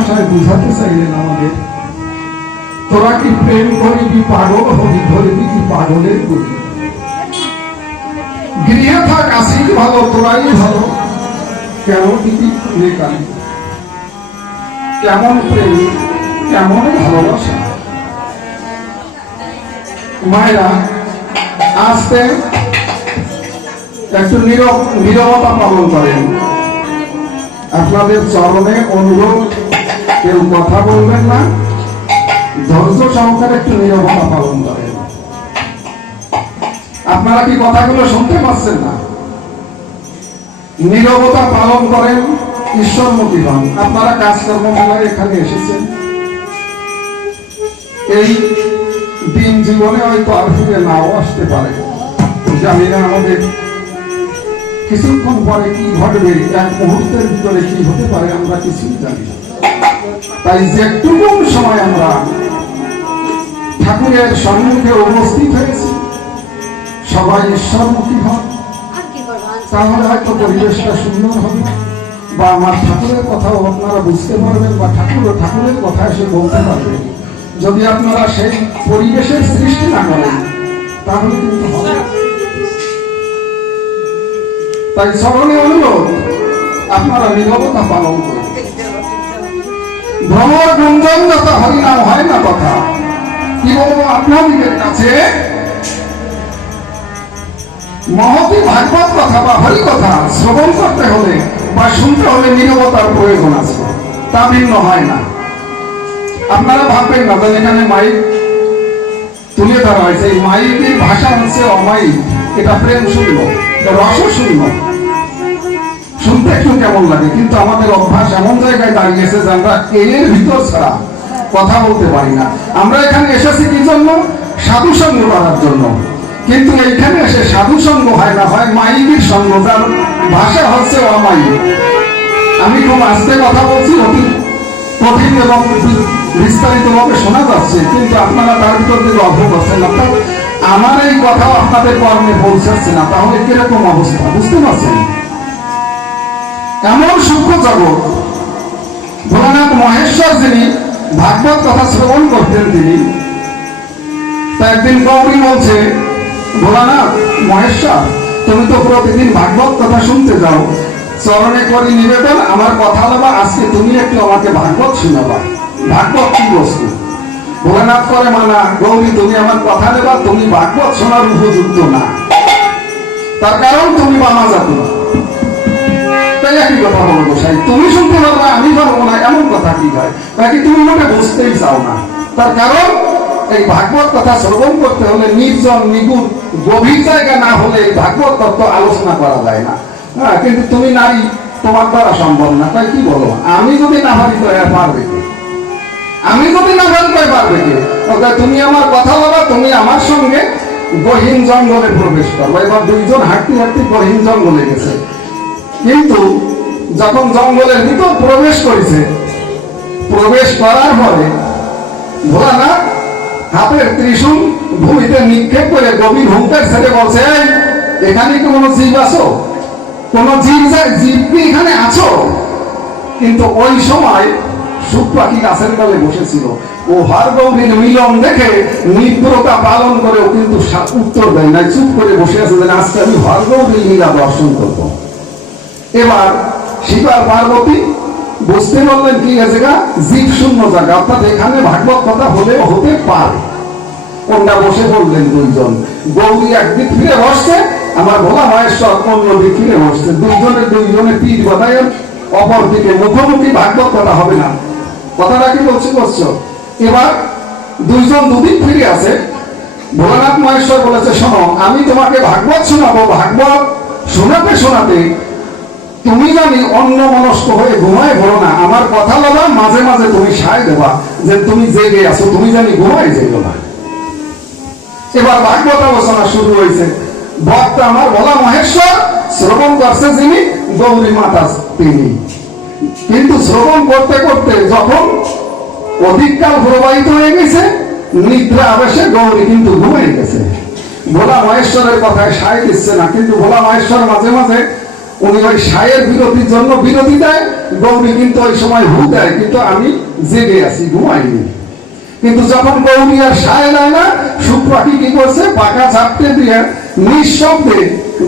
ভাষায় বুঝাতে চাইলেন আমাদের, তোরা কি প্রেম করিবি পাগল হবি, ধরবি কি পাগলের গতি। গৃহে থাক আসিক ভালো, তোরাই ভালো, কেন দিবি রে কালি। কেমন প্রেম, কেমন ভালোবাসা। মায়েরা আসতে একটু নীরবতা পালন করেন। আপনাদের চরণে অনুরোধ, কেউ কথা বলবেন না, ধৈর্য সহকারে একটু নীরবতা পালন করেন। আপনারা কি কথাগুলো শুনতে পাচ্ছেন না? নীরবতা পালন করেন, ঈশ্বরমুখী হন। আপনারা কাজকর্ম মেলায় এখানে এসেছেন, এই দিন জীবনে হয়তো আর ফিরে নাও আসতে পারে, জানি না আমাদের কিছুক্ষণ পরে কি ঘটবে, এক মুহূর্তের ভিতরে কি হতে পারে আমরা কিছুই জানি না। তাই যেটুকু সময় আমরা ঠাকুরের সম্মুখে উপস্থিত হয়েছি, সবাই ঈশ্বরমুখী হন, তাহলে হয়তো পরিবেশটা সুন্দর হবে, বা আমার ঠাকুরের কথাও আপনারা বুঝতে পারবেন, বা ঠাকুরের কথা এসে বলতে পারবেন। যদি আপনারা সেই পরিবেশের সৃষ্টি না করেন তাহলে কিন্তু হবে। তাই চরণে অনুরোধ, আপনারা নীরবতা পালন করুন। ভ্রমর গুঞ্জন যত হরিনাম হয় না কথা। কি বলবো আপনাদের কাছে, মহতি ভাগবত কথা বা হরি কথা শ্রবণ করতে হলে বা শুনতে হলে নীরবতার প্রয়োজন আছে, তা ভিন্ন হয় না। আপনারা ভাববেন না যে এখানে মাইক তুলে ধরা হয়েছে, এই মাইকের ভাষা হচ্ছে অমাইক, এটা প্রেম শূন্য, রস শূন্য, শুনতে একটু কেমন লাগে। কিন্তু আমাদের অভ্যাস এমন জায়গায় দাঁড়িয়েছে যে আমরা এর ভিতর ছাড়া কথা বলতে পারি না। আমরা এখানে এসেছি কি জন্য? সাধু সঙ্গ করার জন্য। কিন্তু এইখানে এসে সাধু সঙ্গ হয় না, হয় মাইকের সঙ্গ, যার ভাষা হচ্ছে অমাইক। আমি খুব আস্তে কথা বলছি, অতি কঠিন এবং বিস্তারিত ভাবে শোনা যাচ্ছে, কিন্তু আপনারা তার ভিতর থেকে অভ্য করছেন না। আমার এই কথাও আপনাদের কর্মে পৌঁছাচ্ছে না, তাহলে কিরকম অবস্থা বুঝতে পারছেন? এমন সূক্ষ্ম জগৎ, ভোলানাথ মহেশ্বর যিনি ভাগবত কথা শ্রবণ করতেন, তিনি একদিন গৌরী বলছে, ভোলানাথ মহেশ্বর, তুমি তো প্রতিদিন ভাগবত কথা শুনতে যাও, চরণে করি নিবেদন, আমার কথা হলো আজকে তুমি একটু আমাকে ভাগবত শোনাবা। ভাগবত কি বস্তু? ভোলানাথ করে মানা, গৌরী তুমি আমার কথা নেবা, তুমি ভাগবত শোনার উপযুক্ত না, তার কারণ তুমি বামা জাতি। তাই একই কথা বলো গোসাই, তুমি শুনতে পারবে আমি পারবো না, এমন কথা কি হয়? নাকি তুমি মোটে বুঝতেই চাও না। তার কারণ এই ভাগবত কথা শ্রবণ করতে হলে নির্জন নিগুণ গভীর জায়গা না হলে এই ভাগবত তত্ত্ব আলোচনা করা যায় না। হ্যাঁ, কিন্তু তুমি নারী, তোমার দ্বারা সম্ভব না। তাই কি বলো, আমি যদি না পারি তো পারবে কে? আমি যদি না পারি তো পারবে কে? তুমি আমার কথা বলো, তুমি আমার সঙ্গে গহীন জঙ্গলে প্রবেশ করবো। এবার দুইজন হাঁটতে হাঁটতে গহীন জঙ্গলে গেছে, কিন্তু যখন জঙ্গলের ভিতর প্রবেশ করেছে, প্রবেশ করার পরে ভোলানাথ হাতের ত্রিশূল ভূমিতে নিক্ষেপ করে গভীর হুঙ্কার ছেড়ে বলছে, এখানে কি কোনো জীব আছো? কোন জীব কি এখানে আছো? কিন্তু ওই সময় সুখ পাখি গাছের ডালে বসেছিল, ও হরগৌরীর মিলন দেখে নিদ্রতা পালন করেও কিন্তু উত্তর দেয় নাই, চুপ করে বসে আছে যে আজকে আমি হরগৌরীর লীলা দর্শন করব। এবার শিবা পার্বতী বুঝতে বললেন কি জায়গা, জীব শূন্য জায়গা, অর্থাৎ এখানে ভাগবত কথা হলেও হতে পারে। ওরা বসে বললেন দুইজন, গৌরী একদিক ফিরে বসছে, আমার ভোলা মহেশ্বর অন্য দিক ফিরে বসছে, দুইজনে তীর বাঁধায় অপর দিকে মুখোমুখি ভাগবত কথা হবে না। কথাটা কি বলছি বলছো? এবার দুইজন দুদিক ফিরে আছে, ভোলানাথ মহেশ্বর বলেছে, শোনো আমি তোমাকে ভাগবত শোনাবো, ভাগবত শোনাতে শোনাতে তুমি জানি অন্য মনস্ক হয়ে ঘুমায় পড়ো না, আমার কথা বলা মাঝে মাঝে তুমি সায় দেবা যে তুমি জেগে আছো, তুমি জানি ঘুমায় যেও না। এবার ভাগবত আলোচনা শুরু হয়েছে, বক্তা আমার ভোলা মহেশ্বর, শ্রবণ করছে যিনি গৌরী মাতা তিনি। কিন্তু শ্রবণ করতে করতে যখন অধিককাল প্রবাহিত হয়ে গেছে, নিদ্রা আবেশে গৌরী কিন্তু ঘুমিয়ে গেছে। ভোলা মহেশ্বরের কথায় সায় দিচ্ছে না, কিন্তু ভোলা মহেশ্বর মাঝে মাঝে উনি ওই সায়ের বিরতির জন্য বিরতি দেয়, গৌরী কিন্তু ওই সময় হু দেয়, কিন্তু আমি জেগে আছি, ঘুমাইনি। কিন্তু যখন গৌরী আর সায় দেয় না, সুখ পাখি কি করছে, পাকা চাপটে দিয়ে নিঃশব্দে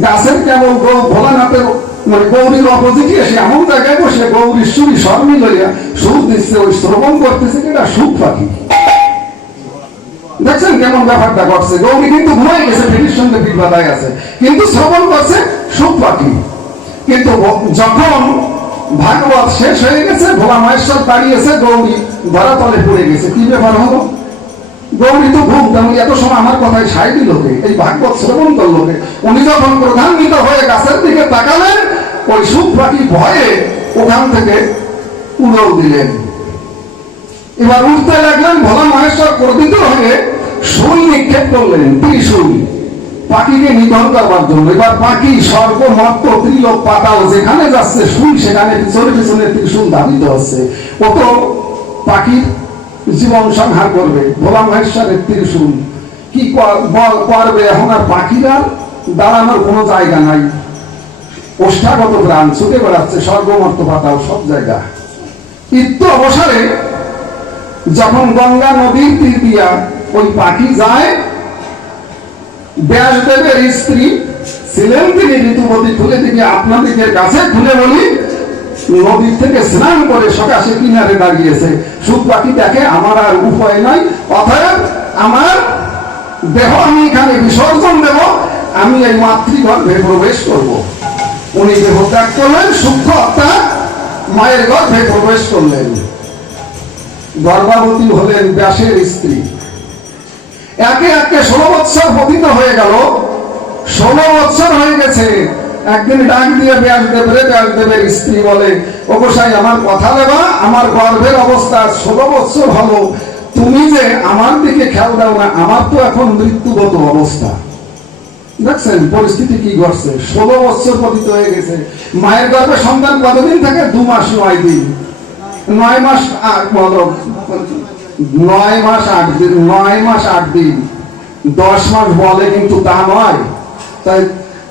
গাছের কেবল ভোলানাথের মানে গৌরীর অপোজিটে এসে এমন জায়গায় বসে গৌরীর সুরি স্বর মিলাইয়া সুর দিচ্ছে, ওই শ্রবণ করতেছে কিনা সুখ পাখি। দেখছেন কেমন ব্যাপারটা করছে? গৌরী কিন্তু ঘুমাই গেছে, ফিটির সঙ্গে ফিট বাধায় আছে, কিন্তু শ্রবণ করছে সুখ পাখি। কিন্তু যখন ভাগবত শেষ হয়ে গেছে, ভোলা মহেশ্বর দাঁড়িয়েছে, গৌরী ধরাতলে পড়ে গেছে। কি ব্যাপার হলো? গৌরী তো ঘুম, তেমন এত সময় আমার কথায় সাই দিল কে? এই ভাগবত শ্রবণ করলো কে? উনি যখন প্রধান্বিত হয়ে গাছের দিকে তাকালেন, ওই সুখ পাখি ভয়ে ওখান থেকে উড়াল দিলেন। এবার উঠতে লাগলেন, ভোলা মহেশ্বর ক্রোধিত হয়ে শুল নিক্ষেপ করলেন, ত্রিশূল, পাখিকে নিধন করবার জন্য। এবার পাখি স্বর্গ মর্ত ত্রিলোক পাতাল যেখানে যাচ্ছে, শুল সেখানে পিছনে পিছনে ত্রিশূল ধাবিত হচ্ছে। ও তো পাখির জীবন সংহার করবে। ভোলা মহেশ্বরের ত্রিশূল কি করবে এখন? আর পাখিরা দাঁড়ানোর কোনো জায়গা নাই, ওষ্ঠাগত প্রাণ ছুটে বেড়াচ্ছে স্বর্গ মর্ত পাতাল সব জায়গা। ইত্য অবসরে যখন গঙ্গা নদীর তীর দিয়া ওই পাখি যায়, ব্যাসদেবের স্ত্রী ছিলেন তিনি ঋতুবতী, খুলে দিকে আপনাদের কাছে খুলে বলি, নদীর থেকে স্নান করে সকাশে কিনারে দাঁড়িয়েছে। সুখ পাখি দেখে আমার আর উপায় নাই, অতএব আমার দেহ আমি এখানে বিসর্জন দেব, আমি এই মাতৃগর্ভে প্রবেশ করব। উনি দেহ ত্যাগ করলেন, সূক্ষ্ম আত্মা মায়ের গর্ভে প্রবেশ করলেন। গর্ভবতী হলেন ব্যাসের স্ত্রী। একে একে 16 বৎসর পতিত হয়ে গেল। 16 বৎসর হয়ে গেছে। একদিন ডাক দিয়ে ব্যাসদেবের স্ত্রী বলে, ও গোসাই আমার কথা দেবা, আমার গর্ভের অবস্থা 16 বৎসর হলো, তুমি যে আমার দিকে খেয়াল দাও না, আমার তো এখন মৃত্যুগত অবস্থা। দেখছেন পরিস্থিতি কি ঘটছে? 16 বৎসর পতিত হয়ে গেছে। মায়ের গর্ভে সন্তান কতদিন থাকে? 2 মাস 9 দিন, 9 মাস 8 দিন, 10 মাস বলে, কিন্তু তা নয়। তাই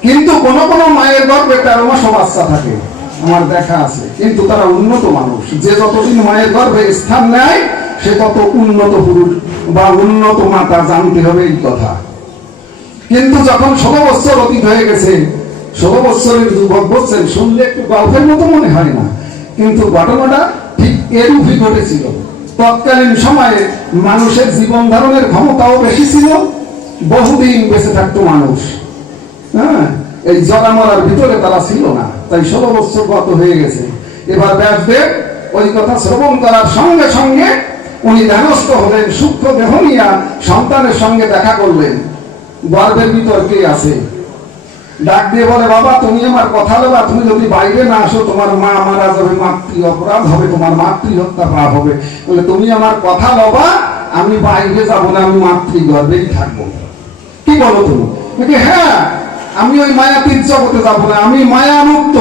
কিন্তু কোন কোন মায়ের গর্ভে 13 মাস বাচ্চা থাকে, আমার দেখা আছে। কিন্তু তারা উন্নত মানুষ, যে যতদিন মায়ের গর্ভে স্থান নেয় সে তত উন্নত পুরুষ বা উন্নত মাতা, জানতে হবে এই কথা। কিন্তু যখন 16 বৎসর অতীত হয়ে গেছে, 16 বৎসরের যুবক বলছেন, শুনলে একটু গল্পের মতো মনে হয় না, কিন্তু ঘটনাটা ঠিক এরূপই ঘটেছিল। তৎকালীন সময়ে মানুষের জীবন ধারণের ক্ষমতাও বেশি ছিল, বহুদিন বেঁচে থাকতো মানুষ। হ্যাঁ, এই জরা মরার ভিতরে তারা ছিল না। তাই 16 বৎসর গত হয়ে গেছে। এবার ব্যাসদেব ওই কথা শ্রবণ করার সঙ্গে সঙ্গে উনি ধ্যানস্থ হলেন, সূক্ষ্ম দেহ নিয়া সন্তানের সঙ্গে দেখা করলেন। গর্ভের ভিতর কে আছে? ডাক দিয়ে বলে, বাবা তুমি আমার কথা দেবা, তুমি যদি বাইরে না আসো তোমার মা মারা যাবে, মাতৃ অপরাধ হবে, তোমার মাতৃহত্যা পাপ হবে। বলে তুমি আমার কথা লবা, আমি বাইরে যাব না, আমি মাতৃগর্ভেই থাকবো। কি বলো তুমি? হ্যাঁ, আমি ওই মায়াতীত জগতে যাব না, আমি মায়া মুক্ত,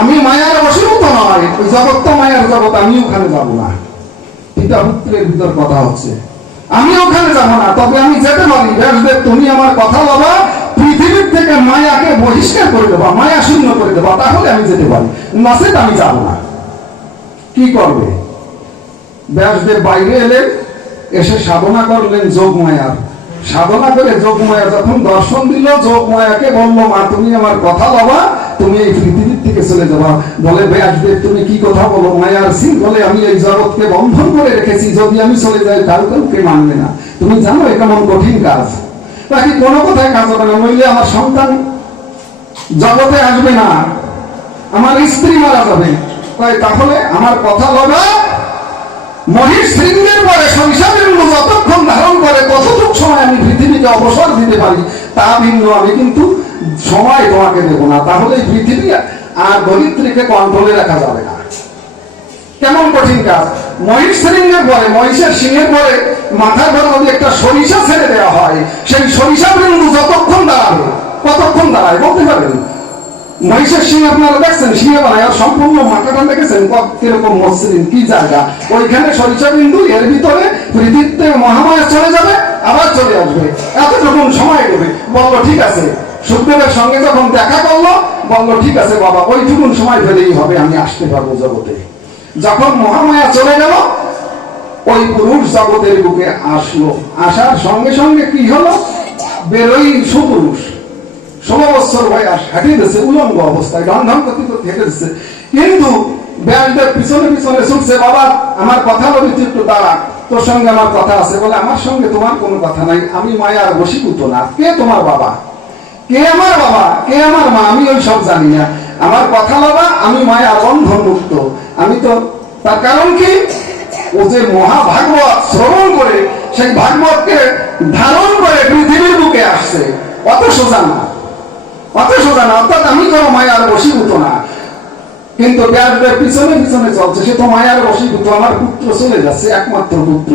আমি মায়ার বশীভূত নয়, ওই জগৎ তো মায়ার জগৎ, আমি ওখানে যাব না। পিতা পুত্রের ভিতর কথা হচ্ছে, আমি ওখানে যাব না, তবে আমি যেতে পারি। ব্যাসদেব তুমি আমার কথা লবা, পৃথিবীর থেকে মায়াকে বহিষ্কার করে দেবা, মায়া শূন্য করে দেবা, তাহলে আমি যেতে পারি, নচেত আমি যাব না। কি করবে? ব্যাসদেব বাইরে এলেন, এসে সাধনা করলেন যোগমায়ার। সাধনা করে যোগমায়া যখন দর্শন দিল, যোগমায়াকে বলল, মা তুমি আমার কথা লবা, তুমি এই পৃথিবীর থেকে চলে যাবা। বলে ব্যাসদেব তুমি কি কথা বলো? মায়ার শৃঙ্খলে আমি এই জগৎকে বন্ধন করে রেখেছি, যদি আমি চলে যাই তাও কাউকে মানবে না। তুমি জানো এ কেমন কঠিন কাজ, বাকি কোনো কথায় কাজ হবে না, নইলে আমার সন্তান জগতে আসবে না, আমার স্ত্রী মারা যাবে। তাহলে আমার কথা লবা, মহিষ শৃঙ্গের পরে সংসারবিন্দু যতক্ষণ ধারণ করে ততটুক সময় আমি পৃথিবীকে অবসর দিতে পারি, তা ভিন্ন আমি কিন্তু সময় তোমাকে দেবো না। তাহলে পৃথিবী আর দরিদ্রীকে কন্ট্রোলে রাখা যাবে না। কেমন কঠিন কাজ! মহিষ শৃঙ্গের পরে, মহিষের সিংহের পরে মাথার ঘরে যদি একটা সরিষা ছেড়ে দেওয়া হয়, সেই সরিষা বিন্দু যতক্ষণ দাঁড়াবে, কতক্ষণ দাঁড়ায় বলতে পারেন? মহিষের সিং আপনারা দেখছেন, সিংহে বানায়, আর সম্পূর্ণ মাথাটা দেখেছেন কিরকম মসৃণ, কি জায়গা, ওইখানে সরিষা বিন্দু, এর ভিতরে পৃথিবীতে মহামায়া চলে যাবে, আবার চলে আসবে, এতটুকু সময় দেবে। বললো ঠিক আছে। সুখদেবের সঙ্গে যখন দেখা করলো, বললো ঠিক আছে বাবা, ওইটুকুন সময় ফেলেই হবে, আমি আসতে পারবো জগতে। যখন মহামায়া চলে গেল, ওই পুরুষ জগতের বুকে আসলো। আসার সঙ্গে সঙ্গে কি হলো, বেরোই সুপুরুষ 16 বছর বয়স, হাঁটিয়ে দিচ্ছে উলঙ্গ অবস্থায়, ঢং ঢং করতে করতে হেঁটে দিচ্ছে। কিন্তু ব্যাসদেব পিছনে পিছনে ছুটছে, বাবা আমার কথা বলি, তুই একটু দাঁড়া, তোর সঙ্গে আমার কথা আছে। বলে আমার সঙ্গে তোমার কোনো কথা নাই, আমি মায়ার বশীভূত না। কে তোমার বাবা, কে আমার বাবা, কে আমার মা, আমি ওই সব জানি না। আমার কথা বাবা, আমি মায়ার বন্ধন মুক্ত। আমি তো, তার কারণ কি, ও যে মহাভাগবত শ্রবণ করে সেই ভাগবতকে ধারণ করে পৃথিবীর বুকে আসছে, অত সোজা না, অত সোজা না। অর্থাৎ আমি কোনো মায়ার বশীভূত না। কিন্তু ব্যাসদেব পিছনে পিছনে চলছে, সে তো মায়ার বশীভূত। আমার পুত্র চলে যাচ্ছে, একমাত্র পুত্র,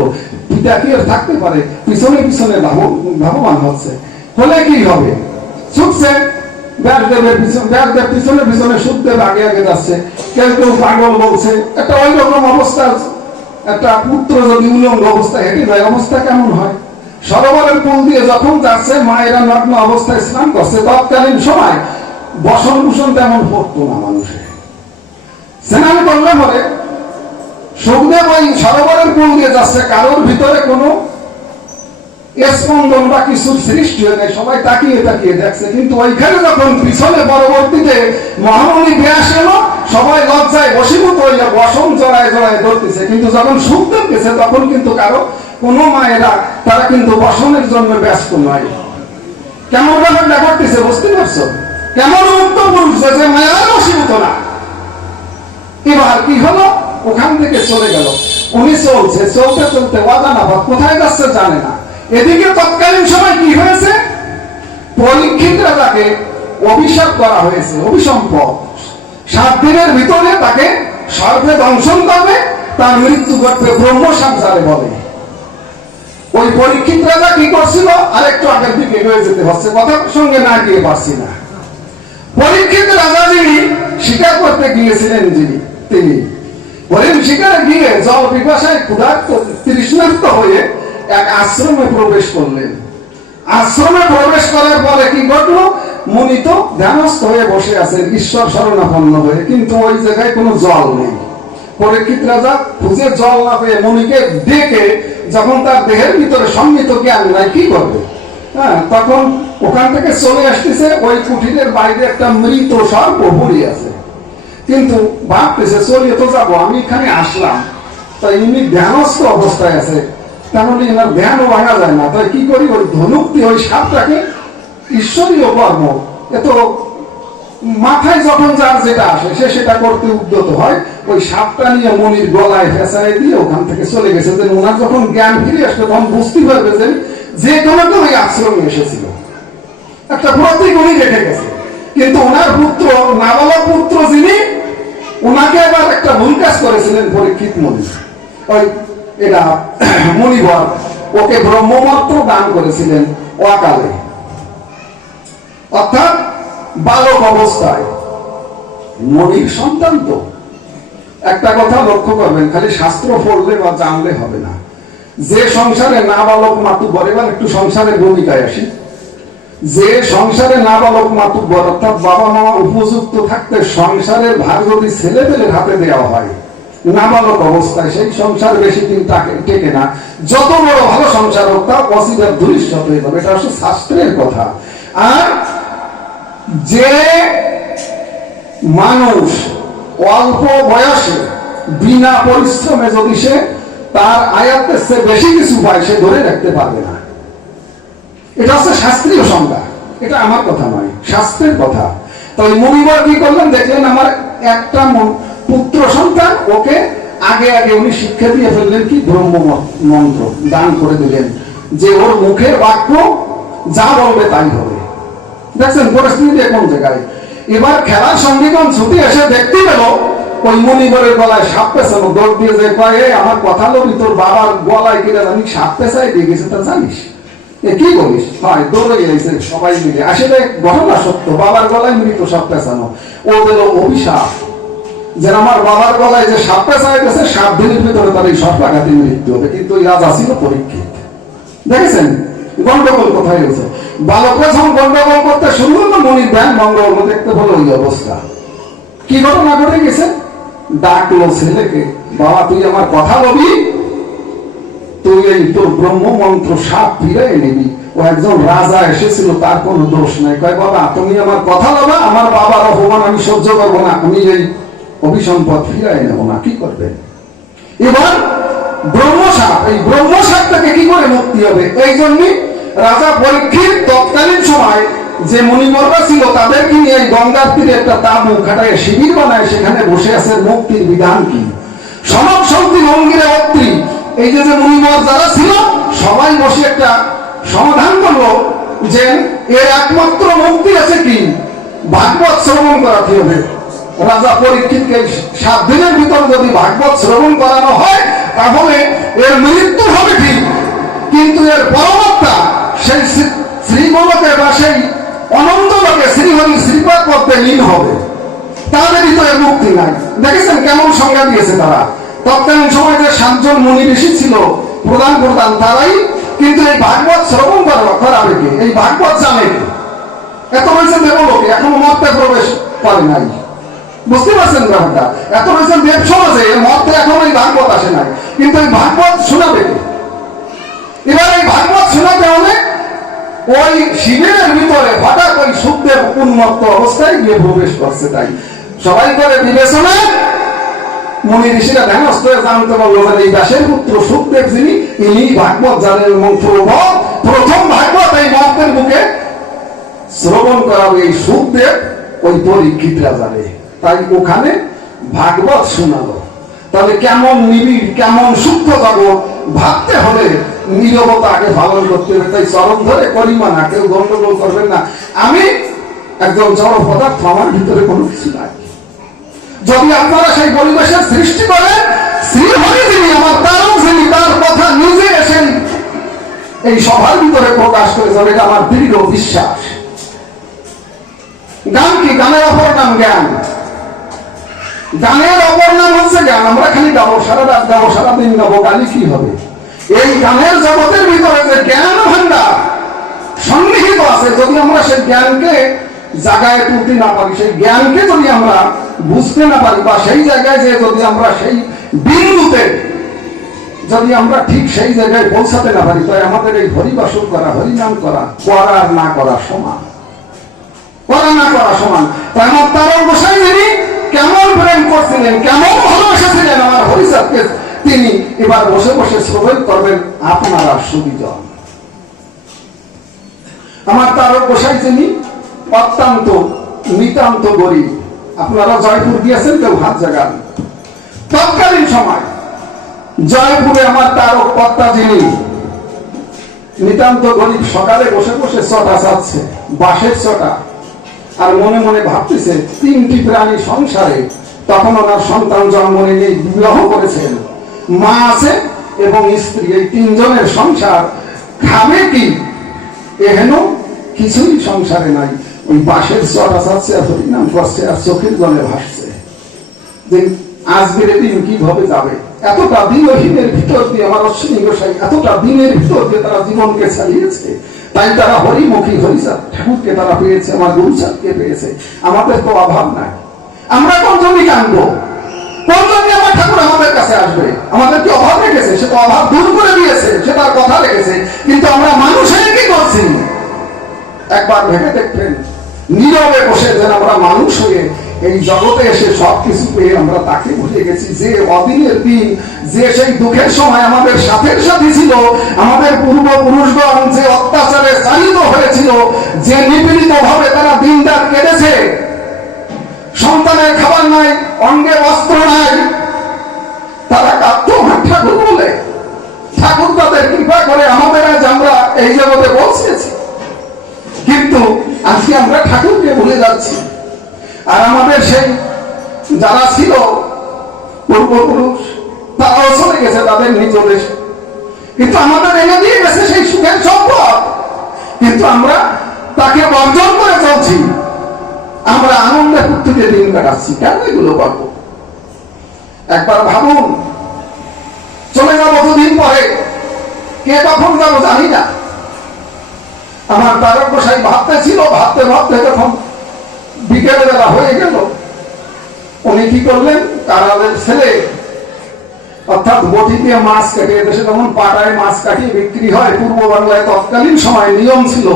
পিতা কি আর থাকতে পারে, পিছনে পিছনে লাভবান হচ্ছে। হলে কি হবে, ছুটছে ব্যাসদেবের পিছনে, ব্যাসদেব পিছনে পিছনে, সুখদেব আগে আগে যাচ্ছে। কেউ কেউ পাগল বলছে, একটা ওই রকম অবস্থা, একটা পুত্র যদি উলঙ্গ অবস্থায় হেঁটে যায়, অবস্থা কেমন হয়। সরোবরের কুল দিয়ে যখন যাচ্ছে, মায়েরা নগ্ন অবস্থায় স্নান করছে, তৎকালীন সময় বসন ভূষণ তেমন পড়তো না মানুষের। স্নান করলে পরে সুখদেব ওই সরোবরের কুল দিয়ে যাচ্ছে, কারোর ভিতরে কোনো স্পন্দন বা কিছুর সৃষ্টি হয়ে যায়, সবাই তাকিয়ে তাকিয়ে দেখছে। কিন্তু ওইখানে যখন পিছনে পরবর্তীতে মহামণি ব্যাস এলো, সবাই লজ্জায় বশীভূত হইয়া বসন জড়ায় জড়ায় ধরতেছে। কিন্তু যখন সুখদেব গেছে, তখন কিন্তু কারো কোনো মায়েরা তারা কিন্তু বসনের জন্য ব্যস্ত নয়। কেমন ব্যাপারটা করতেছে বুঝতে পারছো, কেমন মুক্ত পুরুষ যে মায়ের বশীভূত না। এবার কি হলো, ওখান থেকে চলে গেল। উনি চলছে, চলতে চলতে অজানা পথ, কোথায় যাচ্ছে জানে না। এদিকে তৎকালীন সময় কি হয়েছে, পরীক্ষিত রাজাকে অভিশাপ করা হয়েছে, অভিসম্পদ। 7 দিনের ভিতরে তাকে সর্পে দংশন করবে, তার মৃত্যু ঘটবে, ব্রহ্মসাপ যারে বলে। ওই পরীক্ষিত রাজা কি করছিল, আরেকটু আগের দিকে এগিয়ে যেতে হচ্ছে, কথার সঙ্গে না গিয়ে পারছি না। পরীক্ষিত রাজা যিনি শিকার করতে গিয়েছিলেন, তিনি হরিণ শিকারে গিয়ে জল পিপাসায় ক্ষুধার্ত তৃষ্ণার্ত হয়ে এক আশ্রমে প্রবেশ করলেন। আশ্রমে প্রবেশ করার পরে কি ঘটলো, মুনি তো ধ্যানস্থ হয়ে বসে আছেন ঈশ্বর শরণাপন্ন হয়ে, কিন্তু ওই জায়গায় কোনো জল নেই। পরীক্ষিত রাজা খুঁজে জল না পেয়ে মুনিকে ডেকে, যখন তার দেহের ভিতরে সম্মিত জ্ঞান নাই, কি করবে, হ্যাঁ, তখন ওখান থেকে চলে আসতেছে, ওই কুঠিরের বাইরে একটা মৃত সর্প পড়ে আছে। কিন্তু ভাবতেছে চলিয়ে তো যাবো, আমি এখানে আসলাম, তাই ইনি ধ্যানস্থ অবস্থায় আছে, তাহলে এনার ধ্যানও ভাঙা যায় না। তাই কি করি, ওই ধনুক দিয়ে ওই সাপটাকে, ঈশ্বরীয় কর্ম, এত মাথায় যখন যার যেটা আসে সে সেটা করতে উদ্যত হয়। ওই সাপটা নিয়ে মনির গলায় ফেঁসায় দিয়ে ওখান থেকে চলে গেছে। যে ওনার যখন জ্ঞান ফিরে আসবে, তখন বুঝতে পারবে যে কোনো তো ওই আশ্রমে এসেছিল, একটা প্রতীক উনি রেখে গেছে। কিন্তু ওনার পুত্র, নাবালক পুত্র যিনি, ওনাকে আবার একটা ভুল কাজ করেছিলেন পরীক্ষিত মুনি। ওই এটা মুনিবর ওকে ব্রহ্মমাত্র দান করেছিলেন অকালে, অর্থাৎ বালক অবস্থায়। মুনির সন্তান তো। একটা কথা লক্ষ্য করবেন, খালি শাস্ত্র পড়লে বা জানলে হবে না। যে সংসারে নাবালক মাতুব্বর, এবার একটু সংসারের ভূমিকায় আসি। যে সংসারে নাবালক মাতুব্বর, অর্থাৎ বাবা মা উপযুক্ত থাকতে সংসারের ভার যদি ছেলে পেলের হাতে দেওয়া হয় নাবালক অবস্থায়, সেই সংসার বেশি দিন টেকে না। যত বড় ভালো সংসার হোক, তা অসিদার ধূলিসাৎ হয়ে যাবে। এটা হচ্ছে শাস্ত্রের কথা। আর যে মানুষ অল্প বয়সে বিনা পরিশ্রমে যদি সে তার আয়াতের চেয়ে বেশি কিছু পায়, সে ধরে রাখতে পারবে না। এটা হচ্ছে শাস্ত্রীয় সংজ্ঞা, এটা আমার কথা নয়, শাস্ত্রের কথা। তো মুনিবর কি করলেন, দেখলেন আমার একটা পুত্র সন্তান, ওকে আগে আগে উনি শিক্ষা দিয়ে ফেললেন, কি ব্রহ্ম মন্ত্র দান করে দিলেন, যে ওর মুখের বাক্য যা বলবে তাই হবে। দেখছেন পরিস্থিতি কোন জায়গায়। এবার খেলার সঙ্গীগণ ছুটি এসে দেখতে পেল ওই মুনিবরের গলায় সাপ পেছানো, দৌড় দিয়ে যে কয়, আমার কথা লবি, তোর বাবার গলায় কিনা জানি সাপ পেঁচাই দিয়ে গেছে, তা জানিস? কি বলিস? হয়, দৌড়ে গেছে সবাই মিলে। আসলে ঘটনা সত্য, বাবার গলায় মৃত সাপ পেঁচানো। ও দিল অভিশাপ, যে আমার বাবার গলায় যে সাপ পেঁচাই গেছে, 7 দিনের ভিতরে তার এই সর্পাঘাতে মৃত্যু হবে। কিন্তু এই রাজা ছিল পরীক্ষিত, দেখেছেন গন্ডগোল কোথায় হয়েছে? বালকরা যখন গন্ডগোল করতে শুরু হলো, মনির ধ্যান ভঙ্গ হলো, দেখতে হলো ওই অবস্থা। কি ঘটনা ঘটে গেছে? ডাকলো ছেলেকে, বাবা তুই আমার কথা বলবি, তুই এই তোর ব্রহ্ম মন্ত্র সাপ ফিরাই নিবি। ও একজন রাজা এসেছিল, তার কোনো দোষ নাই। কয় বাবা তুমি আমার কথা বলবা, আমার বাবার অপমান আমি সহ্য করবো না, আমি এই অভিসম্পদ ফিরাই নেব না। কি করবে এবার? ব্রহ্মসাপ, এই ব্রহ্মসাপটাকে কি করে মুক্তি হবে? এই জন্যই রাজা পরীক্ষিত তৎকালীন সময় যে মুনিবররা ছিল তাদেরকে নিয়ে এই গঙ্গার তীরে একটা তাবু খাটায় শিবির বানায়, সেখানে বসে আছে মুক্তির বিধান কি। সনক শক্তি অঙ্গিরে অত্রি, এই যে মুনিবর যারা ছিল সবাই বসে একটা সমাধান করলো যে এর একমাত্র মুক্তি আছে কি, ভাগবত শ্রবণ করাতে হবে। রাজা পরীক্ষিতকে 7 দিনের ভিতরে যদি ভাগবত শ্রবণ করানো হয় তাহলে এর মৃত্যু হবে ঠিক, কিন্তু এর পরমাত্মা সেই শ্রীগোলকে বা সেই অনন্তলোকে শ্রীহরি শ্রীপাদ পদ্মে লীন হবে। তাদের ভিতরে মুক্তি নাই। দেখেছেন কেমন সংজ্ঞা দিয়েছে তারা? তৎকালীন সময় যে 7 জন মুনি ঋষি ছিল প্রধান প্রধান, তারাই কিন্তু এই ভাগবত শ্রবণ করাবে কে? এই ভাগবত জানে কে? এত রয়েছে দেবলোকে, এখনো মর্তে প্রবেশ করে নাই। বুঝতে পারছেন ব্যাপারটা? এত রয়েছে দেব সমাজে, মর্তে এখন এই ভাগবত আসে নাই, কিন্তু এই ভাগবত শোনাবে কে? এবার এই ভাগবত শোনাতে হলে ওই শিবিরের ভিতরে হঠাৎ ওই সুখদেব উন্মত্ত অবস্থায় গিয়ে প্রবেশ করছে। তাই সবাই করে বিবেচনা মুনি ঋষিরা ধ্যানস্থ হয়ে জানতে পারলো যে এই ব্যাসের পুত্র সুখদেব যিনি, ইনি ভাগবত জানেন এবং প্রথম ভাগবত এই মর্তের বুকে শ্রবণ করাবে এই সুখদেব, ওই পরীক্ষিতরা জানে। তাই ওখানে ভাগবত শোনালো। তাহলে কেমন নিবিড়, কেমন সূক্ষ্ম জগৎ ভাবতে হলে নীরবতা আগে পালন করতে হবে। তাই চরণ ধরে করিমা না, কেউ গন্ডগোল করবেন না। আমি একজন জড় পদার্থ, আমার ভিতরে কোনো কিছু নাই। যদি আপনারা সেই পরিবেশের সৃষ্টি করেন, শ্রীহরি যিনি আমার তারক যিনি, তার কথা নিজে এসে এই সভার ভিতরে প্রকাশ করে যাবে, এটা আমার দৃঢ় বিশ্বাস। গান কি? গানের অপর নাম জ্ঞান। গানের অপর নাম হচ্ছে জ্ঞান। আমরা খালি গাবো, সারা রাত গাবো, সারাদিন গাবো, গালি কি হবে? এই গানের জগতের ভিতরে যে জ্ঞান ভান্ডার সন্নিহিত আছে, যদি আমরা সেই জ্ঞানকে জায়গায় তুলতে না পারি, সেই জ্ঞানকে যদি আমরা বুঝতে না পারি, বা সেই জায়গায় যে যদি আমরা সেই বিন্দুতে যদি আমরা ঠিক সেই জায়গায় পৌঁছাতে না পারি, তাই আমাদের এই হরিবাসন করা, হরিনাম করা, করা আর না করা সমান, করা না করা সমান। তাই আমার তারক গোসাই যিনি কেমন প্রেম করছিলেন, কেমন ভালোবাসেছিলেন আমার হরিচাঁদকে, তিনি এবার বসে বসে শ্রবণ করবেন আপনারা সুবিজন। আমার তারক গোসাই যিনি অত্যন্ত নিতান্ত গরিব। আপনারা জয়পুর গিয়েছেন, কেউ হাত জাগান। তৎকালীন সময় জয়পুরে আমার তারক কর্তা যিনি নিতান্ত গরিব, সকালে বসে বসে চটা চাচ্ছে, বাঁশের চটা, আর মনে মনে ভাবতেছে 3টি প্রাণী সংসারে। তখন ওনার সন্তান জন্ম নিয়ে বিবাহ করেছেন, মা আছে এবং স্ত্রী, এই 3 জনের সংসার খাবে কি? এহেন কিছুই সংসারে নাই। ওই বাঁশের চটা চাচ্ছে আর হরিনাম করছে আর চোখের জলে ভাসছে যে আজকের দিন কিভাবে যাবে। এতটা দিনহীনের ভিতর দিয়ে আমার অশ্বিনী গোসাই এতটা দিনের ভিতর দিয়ে তারা জীবনকে চালিয়েছে। তাই তারা হরিমুখী হরিচাঁদ ঠাকুরকে তারা পেয়েছে, আমার গুরুচাঁদকে পেয়েছে। আমাদের তো অভাব নাই। আমরা কোন জমি কানবো? কোন জমি আমার ঠাকুর আমাদের কাছে আসবে? আমাদের কি অভাব রেখেছে? সে তো অভাব দূর করে দিয়েছে, সে তার কথা রেখেছে। কিন্তু আমরা মানুষ হয়ে কি করছি? একবার ভেবে দেখবেন, নীরবে বসে যেন আমরা মানুষ হয়ে এই জগতে এসে সবকিছু পেয়ে আমরা তাকে ভুলে গেছি। যে অদিনের দিন, যে সেই দুঃখের সময় আমাদের সাথের সাথে ছিল, আমাদের পূর্বপুরুষগণ যে অত্যাচারে চালিত হয়েছিল, যে নিপীড়িত ভাবে তারা দিন রাত কেটেছে, সন্তানের খাবার নাই, অঙ্গে বস্ত্র নাই, তারা কাঁদত আমার ঠাকুর বলে। ঠাকুর তাদের কৃপা করে আমাদের আজ আমরা এই জগতে পৌঁছেছি। কিন্তু আজকে আমরা ঠাকুরকে ভুলে যাচ্ছি। আর আমাদের সেই যারা ছিল পূর্বপুরুষ, তারাও চলে গেছে তাদের নিজ দেশে, কিন্তু আমাদের এনে দিয়ে গেছে সেই সুখের সম্পদ, কিন্তু আমরা তাকে বর্জন করে চলছি। আমরা আনন্দে ফুর্তিতে দিন কাটাচ্ছি। কেন এগুলো করবো? একবার ভাবুন, চলে যাবো দুদিন পরে, কে কখন যাবো জানি না। আমার তারক গোসাই ভাবতে ছিল, ভাবতে ভাবতে যখন বিকেল বেলা হয়ে গেল, উনি কি করলেন, কারালের ছেলে অর্থাৎ বটি দিয়ে মাছ কাটিয়ে, দেশে যেমন পাটায় মাছ কাটিয়ে বিক্রি হয়, পূর্ব বাংলায় তৎকালীন সময় নিয়ম ছিল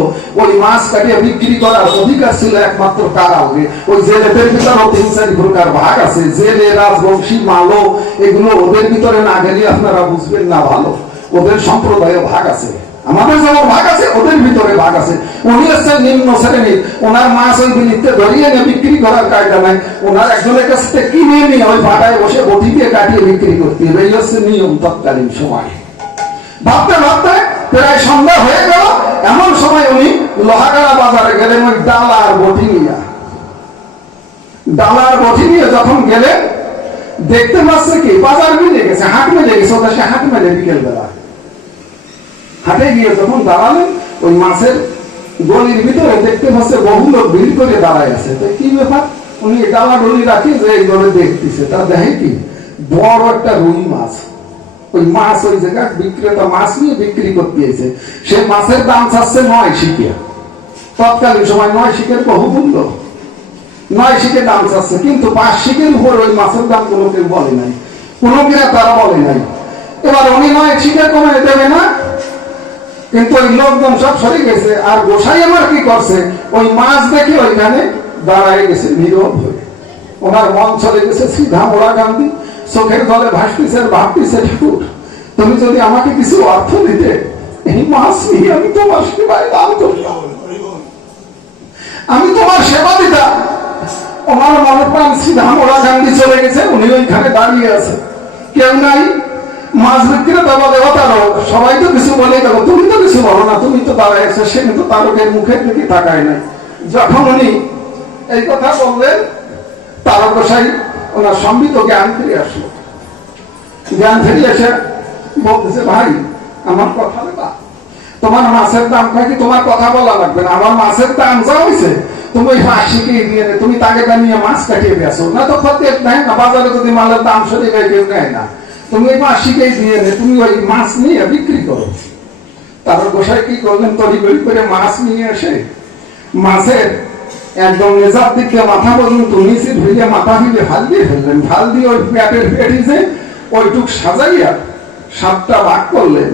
ওই মাছ কাটিয়ে বিক্রি করার অধিকার ছিল একমাত্র কারালে। ওই জেলেদের ভিতরে 3-4 প্রকার ভাগ আছে, জেলে, রাজবংশী, মালো, এগুলো ওদের ভিতরে না গেলে আপনারা বুঝবেন না ভালো। ওদের সম্প্রদায়ে ভাগ আছে, আমাদের যেমন ভাগ আছে ওদের ভিতরে ভাগ আছে। উনি হচ্ছে নিম্ন শ্রেণীর, ওনার মাছ ওই বিলিতে ধরিয়ে নিয়ে বিক্রি করার কায়দা নাই, ওনার একজনের কাছ থেকে কিনে নিয়ে ওই পাটায় বসে বটি দিয়ে কাটিয়ে বিক্রি করতে হবে, এই হচ্ছে নিয়ম তৎকালীন সময়। ভাবতে ভাবতে প্রায় সন্ধ্যা হয়ে গেল, এমন সময় উনি লোহাগাড়া বাজারে গেলেন ওই ডালা আর বটি নিয়ে। ডালা আর বটি নিয়ে যখন গেলেন, দেখতে পাচ্ছে কি বাজার মিলে গেছে, হাট মিলে গেছে, ওদের সে হাট মেলে বিকেল বেলা। হাটে গিয়ে যখন দাঁড়ালেন, ওই মাছের গলির ভিতরে দেখতে পাচ্ছে বহু লোক ভিড় করে দাঁড়ায় আছে। তো কি ব্যাপার, উনি ডালা ডলি রাখি যে এইভাবে দেখতেছে, তা দেখে কি বড় একটা রুই মাছ। ওই মাছ ওই জায়গায় বিক্রেতা মাছ নিয়ে বিক্রি করতে এসে, সে মাছের দাম চাচ্ছে 9 শিকে। তৎকালীন সময় 9 শিকের বহু মূল্য, 9 শিকের দাম চাচ্ছে, কিন্তু 5 শিকের উপর ওই মাছের দাম কোনো কেউ বলে নাই, কোনো ক্রেতারা বলে নাই। এবার উনি 9 শিকের কমে দেবে না, কিন্তু ওই লোকজন সব সরে গেছে। আর গোসাই আমার কি করছে, ওই মাছ দেখে ওইখানে দাঁড়ায় গেছে নীরব হয়ে। ওনার মন চলে গেছে সিধা মোড়া গান্ধী, চোখের জলে ভাসতেছে, ভাবতেছে ঠাকুর তুমি যদি আমাকে কিছু অর্থ দিতে, এই মাছ নিয়ে আমি তোমার সেবায় দান করতাম, আমি তোমার সেবা দিতাম। ওনার মনে প্রাণ সিধা মোড়া গান্ধী চলে গেছে, উনি ওইখানে দাঁড়িয়ে আছে, কেউ নাই। মাছ বিক্রেতা বলে ও তারক, সবাই তো কিছু বলে গেল, তুমি তো কিছু বলো না, তুমি তো দাঁড়াইছো। সে কিন্তু তারকের মুখের দিকে তাকায় নাই। যখন উনি এই কথা বললেন, তারক গোসাই ওনার সম্বিত জ্ঞান ফিরে আসলো। জ্ঞান ফিরে এসে বলতেছে, ভাই আমার কথা দেবা, তোমার মাছের দাম কয় কি, তোমার কথা বলা লাগবে না, আমার মাছের দাম যা হয়েছে তুমি ওই 5 শিখে দিয়ে নে, তুমি তাকে নিয়ে মাছ কাটিয়ে বেছো না, তো ক্ষতি নেয় না, বাজারে যদি মালের দাম সরে যায় কেউ নেয় না, তুমি ওই 5 শিখে দিয়ে নে, তুমি ওই মাছ নিয়ে বিক্রি করো। তারপর গোসাই কি করলেন, তড়িঘড়ি করে মাছ নিয়ে এসে মাছের একদম নেজার দিকে মাথা পর্যন্ত নিচে ভিজে মাথা ভিজে ভাল দিয়ে ফেললেন। ভাল দিয়ে ওই পেটের পেটিছে ওইটুক সাজাইয়া 7টা ভাগ করলেন।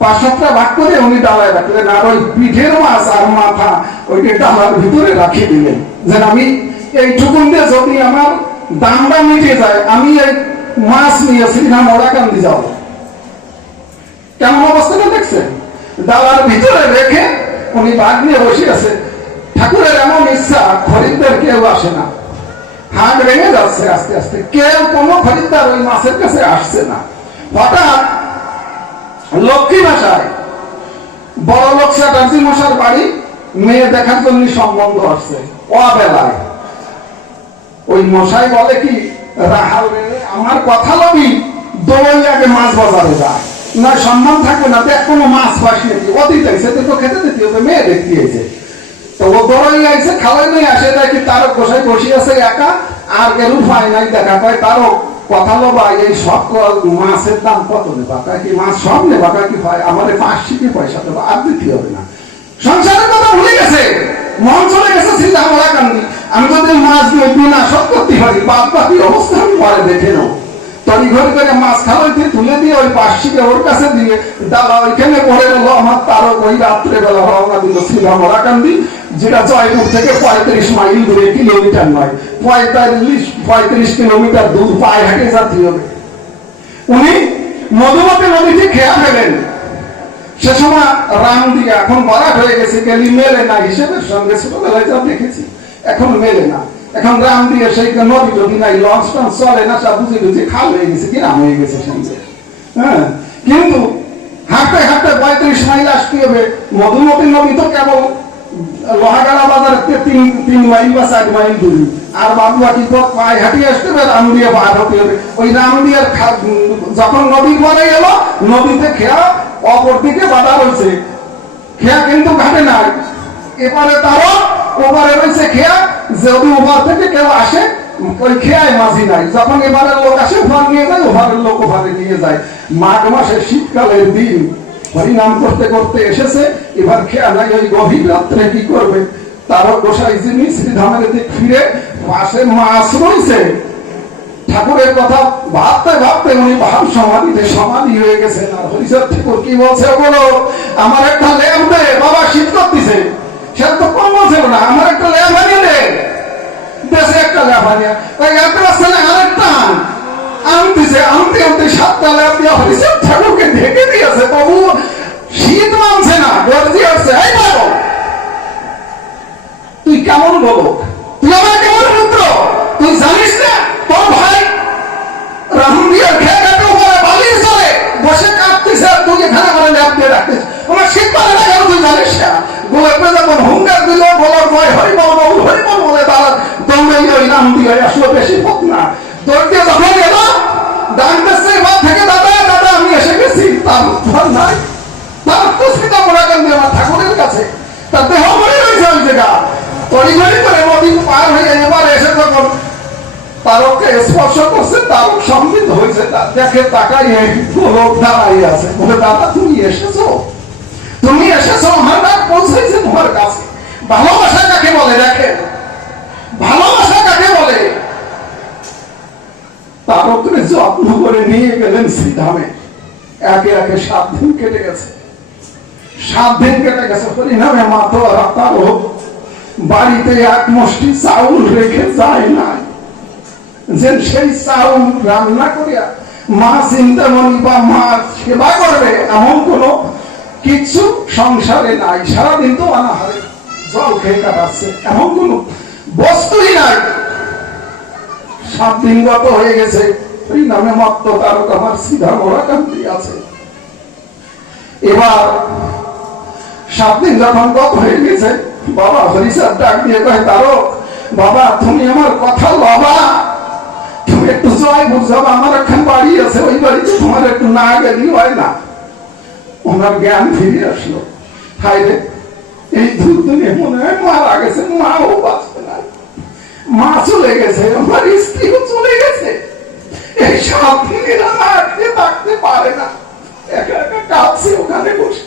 5-7টা ভাগ করে উনি ডালায় রাখলেন, আর ওই পিঠের মাছ আর মাথা ওইটা ডালার ভিতরে রাখিয়ে দিলেন, যেন আমি এইটুকুন দিয়ে যদি আমার দামটা মিটে যায়, আমি এই মাছ নিয়ে সিধা মোড়াকান্দি যাবো। কেমন অবস্থাটা দেখছেন, ডালার ভিতরে রেখে উনি ভাগ নিয়ে বসে আছে। ঠাকুরের এমন ইচ্ছা, খরিদ্দার কেউ আসে না, হাট ভেঙে যাচ্ছে আস্তে আস্তে, কেউ কোনো খরিদ্দার ওই মাছের কাছে আসছে না। হঠাৎ লক্ষ্মী ভাষায় বড় লোক চ্যাটার্জি মশার বাড়ি মেয়ে দেখার জন্য সম্বন্ধ আসছে অবেলায়। ওই মশাই বলে কি, রাহাল রে আমার কথা লবি, দৌড়ে আগে মাছ বাজারে যায়, না সম্মান থাকবে না, দেখ কোনো মাছ পাস নাকি, অতীত আইসে তো খেতে দিতে হবে, মেয়ে দেখতে আইছে। তো ও দৌড়াই আইছে, খালাই নাই আসে, দেখি তারক গোসাই বসে আছে একা, আর কেউ উপায় নাই, দেখা পায় তারক কথা লবা, এই সব মাছের দাম কত নেবা, কি মাছ সব নেবা, কি হয় আমাদের 5 শিখে পয়সা দেবো, আর দিতে হবে না। সংসারের কথা ভুলে গেছে, মন চলে গেছে চিন্তা করা কান্দি, আমি যদি মাছ দিয়ে না সব করতে পারি, বাদ বাকি অবস্থা আমি পরে দেখে নেব। তড়িঘড়ি করে মাছ খাওয়াইতে তুলে দিয়ে ওই 5 শিখে ওর কাছে দিয়ে দাদা ওইখানে পড়ে গেল। আমার তারক ওই রাত্রে বেলা রওনা দিল সিধা মোড়াকান্দি, যেটা জয়পুর থেকে 35 মাইল দূরে, কিলোমিটার নয়, 35 কিলোমিটার দূর পায়ে হেঁটে যাত্রী হবে। উনি মধুমতি নদীতে খেয়া ফেলেন। সে সময় রাম দিয়ে এখন বরাট হয়ে গেছে, গেলি মেলে না হিসেবের সঙ্গে ছোটবেলায় যা দেখেছি, এখন মেলে না। এখন রাম দিয়ে সেই নদী টদী নাই, লঞ্চ টঞ্চ চলে না, সব বুঝে বুঝে খাল হয়ে গেছে, গ্রাম হয়ে গেছে সঙ্গে। হ্যাঁ, কিন্তু হাঁটতে হাঁটতে 35 মাইল আসতে হবে। মধুমতি নদী তো কেবল লোহাগাড়া বাজার 3 মাইল বা 4 মাইল দূরে, আর বাবুয়াটি পথ পায়ে হাঁটিয়ে আসতে হবে, রামদিয়া পার হতে হবে। ওই রামদিয়ার যখন নদী পরে গেল, নদীতে খেয়া অপর দিকে বাধা রয়েছে, খেয়া কিন্তু ঘাটে নাই, এপারে তারও ওপারে রয়েছে খেয়া, যদি ওপার থেকে কেউ আসে ওই খেয়ায় মাঝি নাই, যখন এবারের লোক আসে ওপার নিয়ে যায়, ওপারের লোক ওপারে নিয়ে যায়। মাঘ মাসে শীতকালের দিন হরিনাম করতে করতে এসেছে, এবার খেয়াল নাই ওই গভীর রাত্রে কি করবে। তারক গোসাই যিনি শ্রীধামের দিক ফিরে পাশে মাছ রয়েছে, ঠাকুরের কথা ভাবতে ভাবতে উনি ভাব সমাধিতে সমাধি হয়ে গেছেন। আর হরিচাঁদ ঠাকুর কি বলছে, বলো আমার একটা ল্যাম্প দে, বাবা শীত করতেছে। সে তো কম ছিল না, আমার একটা ল্যাম্প আনিয়ে দে। দেশে একটা ল্যাম্প আনিয়ে তাই একটা ছেলে আরেকটা আনতেছে, আনতে আনতে 7টা ল্যাম্প দিয়ে হরিচাঁদ ঠাকুরকে ঢেকে দিয়েছে। তবু শীত মানছে না, গর্জি আসছে, এই বলো তুই কেমন বলো, তুই আমার কেমন পুত্র, তুই জানিস না তোর ভাই রামদিয়ার খেয়ে কাটে উপরে বালির চলে বসে কাঁদতেছে, আর তুই এখানে আমার ল্যাপ দিয়ে রাখতিস, আমার শীত পারে না কেন তুই জানিস না। গোলাপে যখন হুঙ্গার দিল, বলার ভয় হরিবল বাবু হরিবল বলে তার দৌড়ে ওই রামদিয়া আসলে বেশি হোক না। দৌড় দিয়ে যখন গেল ডাকতেছে এবার থেকে, দাদা দাদা আমি এসে গেছি। তার উত্তর নাই, তার তো সেটা মোড়াকান্দি আমার ঠাকুরের কাছে, তার দেহ মনে রয়েছে ওই জায়গা। তড়িঘড়ি করে নদী পার হয়ে এবার এসে যখন তারককে স্পর্শ করছে, তারক সম্মিত হয়েছে, দেখে তাকাই গোলক দাঁড়াই আছে, বলে দাদা তুমি এসেছো, তুমি এসেছো, আমার ডাক পৌঁছেছে তোমার কাছে। ভালোবাসা কাকে বলে দেখেন, ভালোবাসা কাকে বলে। তারককে যত্ন করে নিয়ে গেলেন শ্রীধামে। একে একে 7 দিন কেটে গেছে, 7 দিন কেটে গেছে। হরিনামে মাতো তারক বাড়িতে এক মুষ্টি চাউল রেখে যায় না, যে সেই চাউল রান্না করিয়া মা চিন্তামণি বা মা সেবা করবে এমন কোন কিছু সংসারে নাই। সারাদিন তো অনাহারে জল খেয়ে কাটাচ্ছে, এমন কোন বস্তুই নাই। 7 দিন গত হয়ে গেছে, ওই নামে মত্ত তারক আমার সিধা মোড়াকান্দি আছে। এবার 7 দিন যখন গত হয়ে গেছে, বাবা হরিচাঁদ ডাক দিয়ে কয়, তারক বাবা তুমি আমার কথা বাবা, তুমি একটু জয় বুঝাবো, আমার এখন বাড়ি আছে, ওই বাড়িতে তোমার একটু না গেলি হয় না। ওনার জ্ঞান ফিরে আসলো, হায় রে এই দুদিনে মনে হয় মারা গেছে, মাও বাঁচবে না, মা চলে গেছে, আমার স্ত্রীও চলে গেছে। এই 7 দিনের আমার আটকে থাকতে পারে না, একা একা কাঁদছে ওখানে বসে।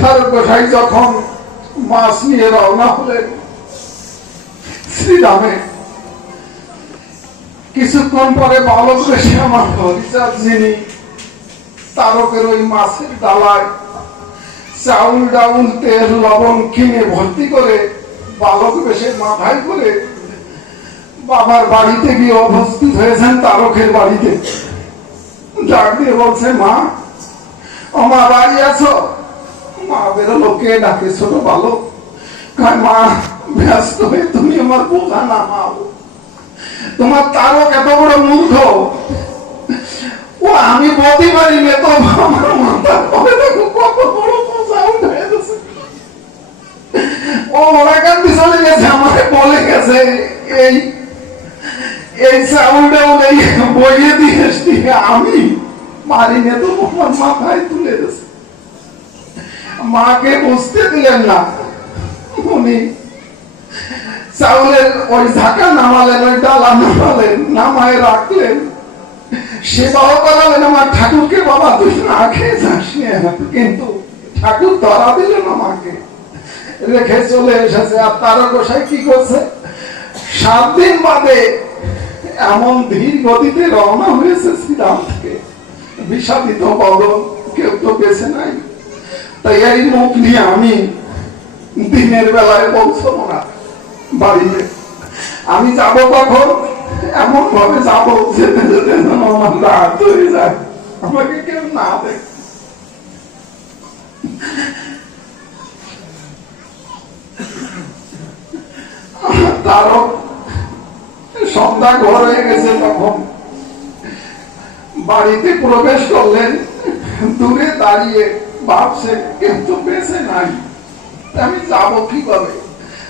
তারক গোসাই যখন মাছ নিয়ে রওনা হলেন শ্রীরামে, কিছুক্ষণ পরে বালক বেশে আমার হরিচাঁদ যিনি তারকের ওই মাছের ডালায় চাউল ডাউল তেল লবণ কিনে ভর্তি করে বালক বেশে মাথায় করে বাবার বাড়িতে গিয়ে উপস্থিত হয়েছেন। তারকের বাড়িতে ডাক দিয়ে বলছে, মা ও মা বাড়ি আছো? মা বেরোলো, কে ডাকে? ছোট বালক। মা ব্যস্ত হয়ে, তুমি আমার বোঝা না মা, তোমার তারক এত বড় মূর্খ, ও আমি বলতে পারি না তো, আমার মাথা পরে দেখো কত বড় বোঝা উঠে গেছে। ও মোড়াকান্দি চলে গেছে, আমাকে বলে গেছে এই এই চাউলটা ওই বইয়ে দিয়ে আমি মারি নে তো, আমার মাথায় তুলে গেছে। মাকে বুঝতে দিলেন না, উনি চাউলের ওই ঝাঁকা নামালেন, ওই ডালা নামালেন, নামায় রাখলেন, সেবাও করালেন আমার ঠাকুরকে। বাবা তুই না খেয়ে যাস, কিন্তু ঠাকুর ধরা দিলেন আমাকে, রেখে চলে এসেছে। আর তারা গোসাই কি করছে, 7 দিন বাদে এমন ধীর গতিতে রওনা হয়েছে শ্রীরাম থেকে, বিষাদিত বদন, কেউ তো বেঁচে নাই। তাই এই মুখ নিয়ে আমি দিনের বেলায় পৌঁছবো না বাড়িতে। আমি যাব কখন, এমন ভাবে যাবো যেতে যেতে যেন আমার রাত হয়ে যায়, আমাকে কেউ না দেখে। তারও সন্ধ্যা ঘর হয়ে গেছে, তখন বাড়িতে প্রবেশ করলেন। দূরে দাঁড়িয়ে ভাবছে কিন্তু বেঁচে নাই, আমি যাবো কিভাবে।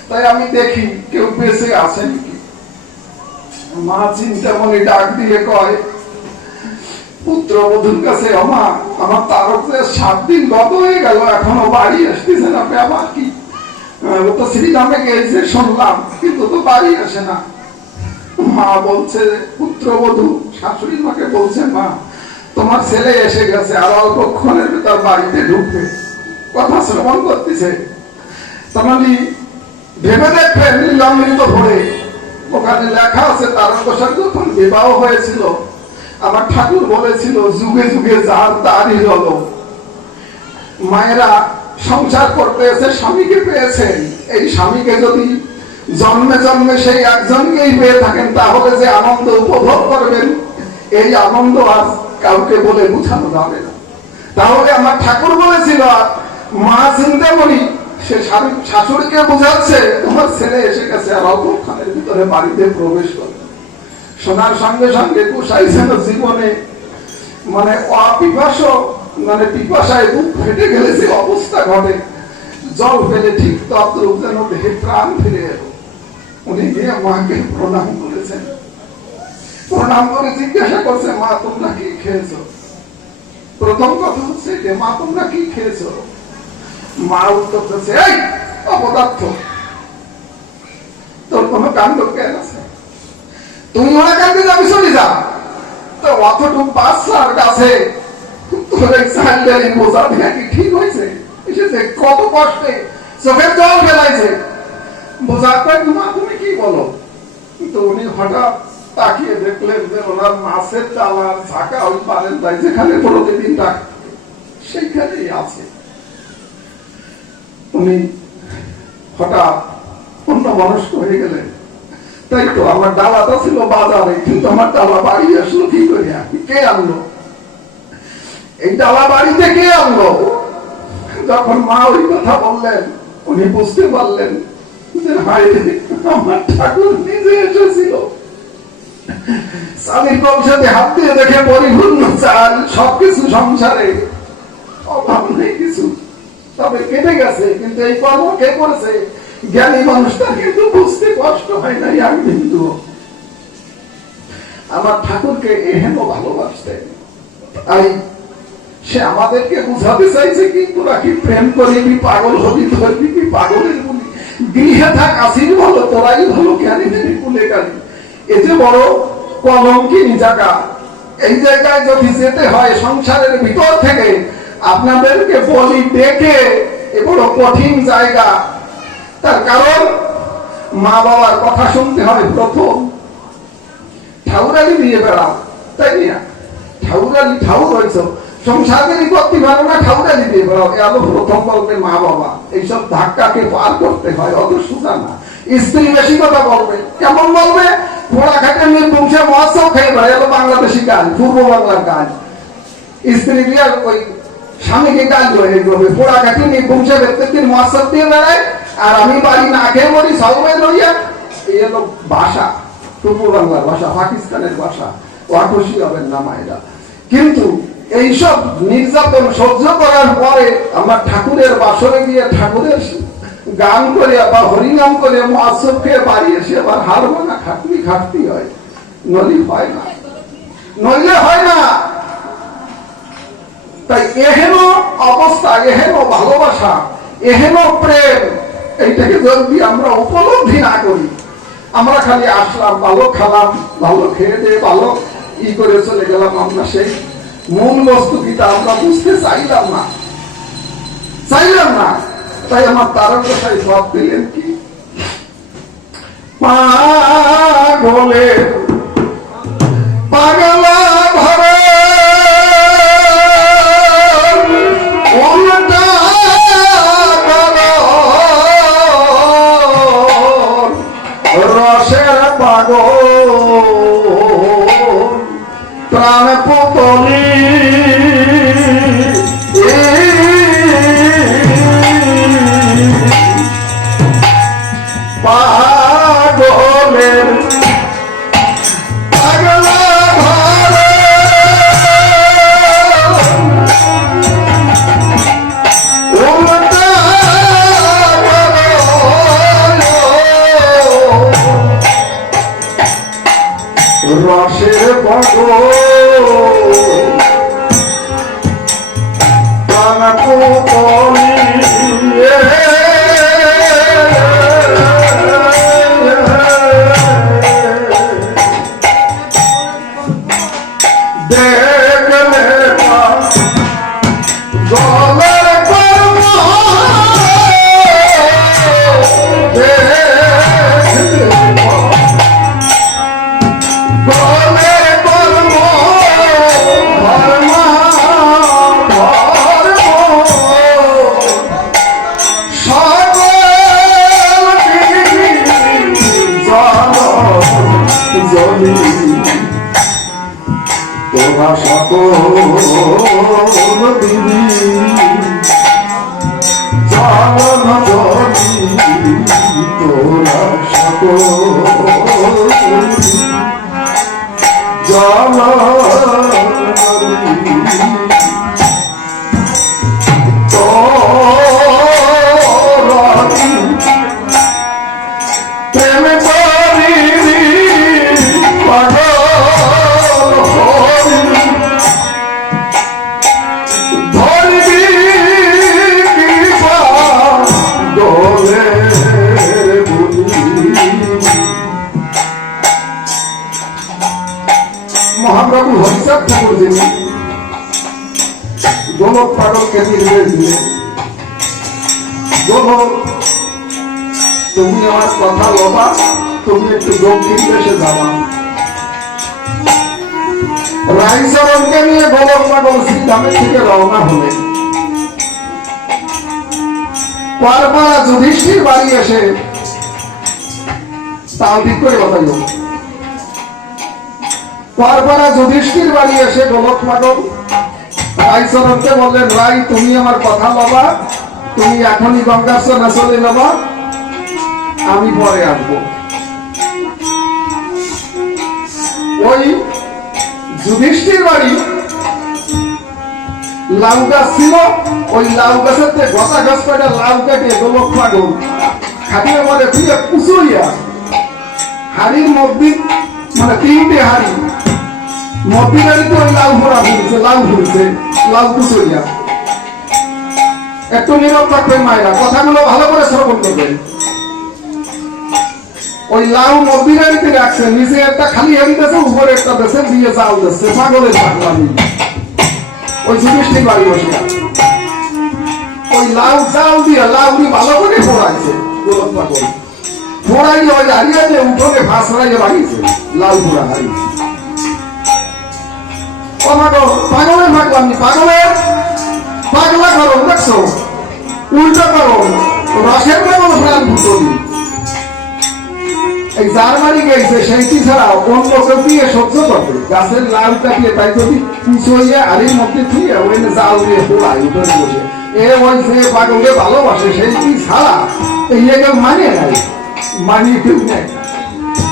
তাই আমি দেখি কেউ বেঁচে আছে নাকি। মা চিন্তামণি ডাক দিয়ে কয় পুত্রবধূর কাছে, মা আমার তারক 7 দিন গত হয়ে গেল, এখনো বাড়ি আসতেছে না, ব্যাপার কি? ও তো শ্রীরামে গেছে শুনলাম, কিন্তু তো বাড়ি আসে না। মা বলছে, পুত্রবধূ শাশুড়ির মাকে বলছে, মা তোমার ছেলে এসে গেছে, আর অল্পক্ষণের ভিতর বাড়িতে ঢুকবে, কথা শ্রবণ করতেছে। তাহলে ভেবে দেখবেন লীলামৃত ভরে ওখানে লেখা আছে তারকেশ্বর যখন বিবাহ হয়েছিল আমার ঠাকুর বলেছিল, যুগে যুগে যার তারই হল। মায়েরা সংসার করতে এসে স্বামীকে পেয়েছেন, এই স্বামীকে যদি জন্মে জন্মে সেই একজনকেই পেয়ে থাকেন, তাহলে যে আনন্দ উপভোগ করবেন, এই আনন্দ আর কাউকে বলে বুঝানো যাবে না। তাহলে আমার ঠাকুর বলেছিল, মা চিন্তামণি সে শাশুড়িকে বুঝাচ্ছে, তোমার ছেলে এসে গেছে, আর অল্পক্ষণের ভিতরে বাড়িতে প্রবেশ করবে। শোনার সঙ্গে সঙ্গে গোসাই যেন জীবনে মানে অপিপাস, মানে পিপাসায় বুক ফেটে গেলে যে অবস্থা ঘটে, জল ফেলে ঠিক তদ্রূপ যেন দেহে প্রাণ ফিরে এলো। উনি গিয়ে মাকে প্রণাম করেছেন, প্রণাম করে জিজ্ঞাসা করছে, মা তোমরা কি খেয়েছো? প্রথম কথা হচ্ছে যে মা তোমরা কি খেয়েছো? মা উত্তর দিচ্ছে, এই অপদার্থ, তোর কোনো কাণ্ড জ্ঞান আছে? তুই ওরা কান্দে যাবি, চলে যা। তো অতটুকু বাচ্চার কাছে তোর এই স্যান্ডেল বোঝা দিয়ে কি ঠিক হয়েছে? এসেছে কত কষ্টে, চোখের জল ফেলাইছে। বোঝা কয়, মা তুমি কি বলো? তো উনি হঠাৎ তাকিয়ে দেখলেন যে ওনার মাছের চালার ঝাঁকা ওই পারেন তাই যেখানে প্রতিদিন রাখত সেইখানেই আছে। উনি হঠাৎ অন্য মনস্ক হয়ে গেলেন, তাই তো আমার ডালাটা ছিল বাজারে, কিন্তু আমার ডালা বাড়ি আসলো কি করে? কে আনলো এই ডালা বাড়িতে? কে আনলো? যখন মা ওই কথা বললেন, উনি বুঝতে পারলেন যে হায় আমার ঠাকুর নিজে এসেছিল। স্বামীর কলসাতে হাত দিয়ে দেখে পরিপূর্ণ চাল, সবকিছু সংসারে অভাব নেই কিছু, তবে কেটে গেছে। কিন্তু এই কর্ম কে করেছে? জ্ঞানী মানুষটা কিন্তু বুঝতে কষ্ট হয় নাই। আমি কিন্তু আমার ঠাকুরকে এহেন ভালোবাসতেন, তাই সে আমাদেরকে বুঝাতে চাইছে, কিন্তু নাকি প্রেম করিবি পাগল হবি, ধরবি কি পাগলের বলি, গৃহে থাক আসির ভালো, তোরাই ভালো, জ্ঞানী দেবী কুলে গালি। এ যে বড় কলঙ্কিনী জায়গা, এই জায়গায় যদি যেতে হয় সংসারের ভিতর থেকে, আপনাদেরকে বলি ডেকে, এ বড় কঠিন জায়গা। তার কারণ মা বাবার কথা শুনতে হয়। প্রথম ঠাকুরালি দিয়ে বেড়াও, তাই না? ঠাকুরালি ঠাকুর হয়েছ, সংসারেরই করতে পারো না, ঠাকুরালি দিয়ে বেড়াও। এত প্রথম বলবে মা বাবা, এইসব ধাক্কাকে পার করতে হয়, অত সোজা না। স্ত্রী বেশি কথা বলবে, কেমন বলবে? পোড়া খাটে নিয়ে বংশে মহাসব খেয়ে বেড়ায়, এলো বাংলাদেশি গান, পূর্ব বাংলার গান। স্ত্রী দিয়ে ওই স্বামীকে গান করে করবে, পোড়া খাটে নিয়ে বংশে ব্যক্তির মহাসব দিয়ে বেড়ায়, আর আমি বাড়ি না খেয়ে মরি সবাই লইয়া। এই হলো ভাষা, পূর্ব বাংলার ভাষা, পাকিস্তানের ভাষা। খুশি হবেন না মায়েরা। কিন্তু এইসব নির্যাতন সহ্য করার পরে আমার ঠাকুরের বাসরে গিয়ে ঠাকুরের গান করে বা হরিনাম করে মহাসব খেয়ে বাড়ি এসে আবার হার ভাঙা খাটনি হয়, নলি হয় না, নইলে হয় না। তাই এহেন অবস্থা, এহেন ভালোবাসা, এহেন প্রেম, এইটাকে যদি আমরা উপলব্ধি না করি, আমরা খালি আসলাম, ভালো খালাম, ভালো খেয়ে দিয়ে ভালো ই করে চলে গেলাম। আমরা সেই মূল বস্তু কি তা আমরা বুঝতে চাইলাম না। তাই আমার তারকাশাই জবাব দিলেন কি, পাগলে পাগলা ভরে উল্টা রসের পাগল প্রাণ পুতলি পাগলের পাগলা ভরে উল্টা রসের পাগল প্রাণ পুতলি তোরা সকল দিবি জান জনি, তোরা সকল জান প্রেমে মহাপ্রভু হরিচাঁদ ঠাকুর যিনি গোলক পাগলকে নির্দেশ দিলেন, গোলক তুমি আমার কথা লবা, তুমি একটু দক্ষিণ দেশে যাবা। রাইচরণকে নিয়ে গোলক পাগল শ্রীধামের থেকে রওনা হলেন। পারপাড়া যুধিষ্ঠির বাড়ি এসে তাও ঠিক করে কথাই হোক, পারপাড়া যুধিষ্ঠির বাড়ি এসে গোলক পাগল রাইচরণকে বললেন, রাই তুমি আমার কথা লবা, তুমি এখনই গঙ্গাস্নানে চলে যাবা, আমি পরে আসবো। ওই যুধিষ্ঠির বাড়ি লাউ গাছ ছিল, ওই লাউ গাছের যে গতা গাছ কয়টা লাউ কাটিয়ে গোলক পাগল খাটিয়ে বলে তুই কুচুইয়া হাড়ির মধ্যে, মানে তিনটে হাড়ি মধ্যিকারিতে ওই লাউ ভরা ঘুরছে, লাউ কুচুইয়া। একটু নীরব থাকবেন মায়েরা, কথাগুলো ভালো করে শ্রবণ করবেন। ওই লাউ মধ্যিকারিতে রাখছে, নিচে একটা খালি হাড়ি দিয়েছে, উপরে একটা দেশে দিয়ে চাল দিচ্ছে, পাগলের পাগলামি। ওই যুধিষ্ঠির বাড়ি বসে ওই লাউ চাল দিয়ে লাউরি ভালো করে ফোড়াইছে গোলক পাগল, ফোড়াই ওই হারিয়ে যে উঠোনে ফাঁস রাইয়ে বাড়িয়েছে লাউ ফোড়া হারি। পাগলের পাগলামি, পাগলের পাগলা করো, দেখছো উল্টো করো, রসের পাগল প্রাণ ভুতলি। এই যার বাড়ি গেছে সেইটি ছাড়া অন্য কেউ দিয়ে সহ্য করবে, গাছের লাউ কাটিয়ে তাই যদি কুচইয়ে আড়ির মধ্যে থুয়ে ওই জাল দিয়ে পোড়ায় উঠোনে বসে, এ ওই যে পাগলকে ভালোবাসে সেইটি ছাড়া এই কেউ মানিয়ে নাই, মানিয়ে কেউ নেয়।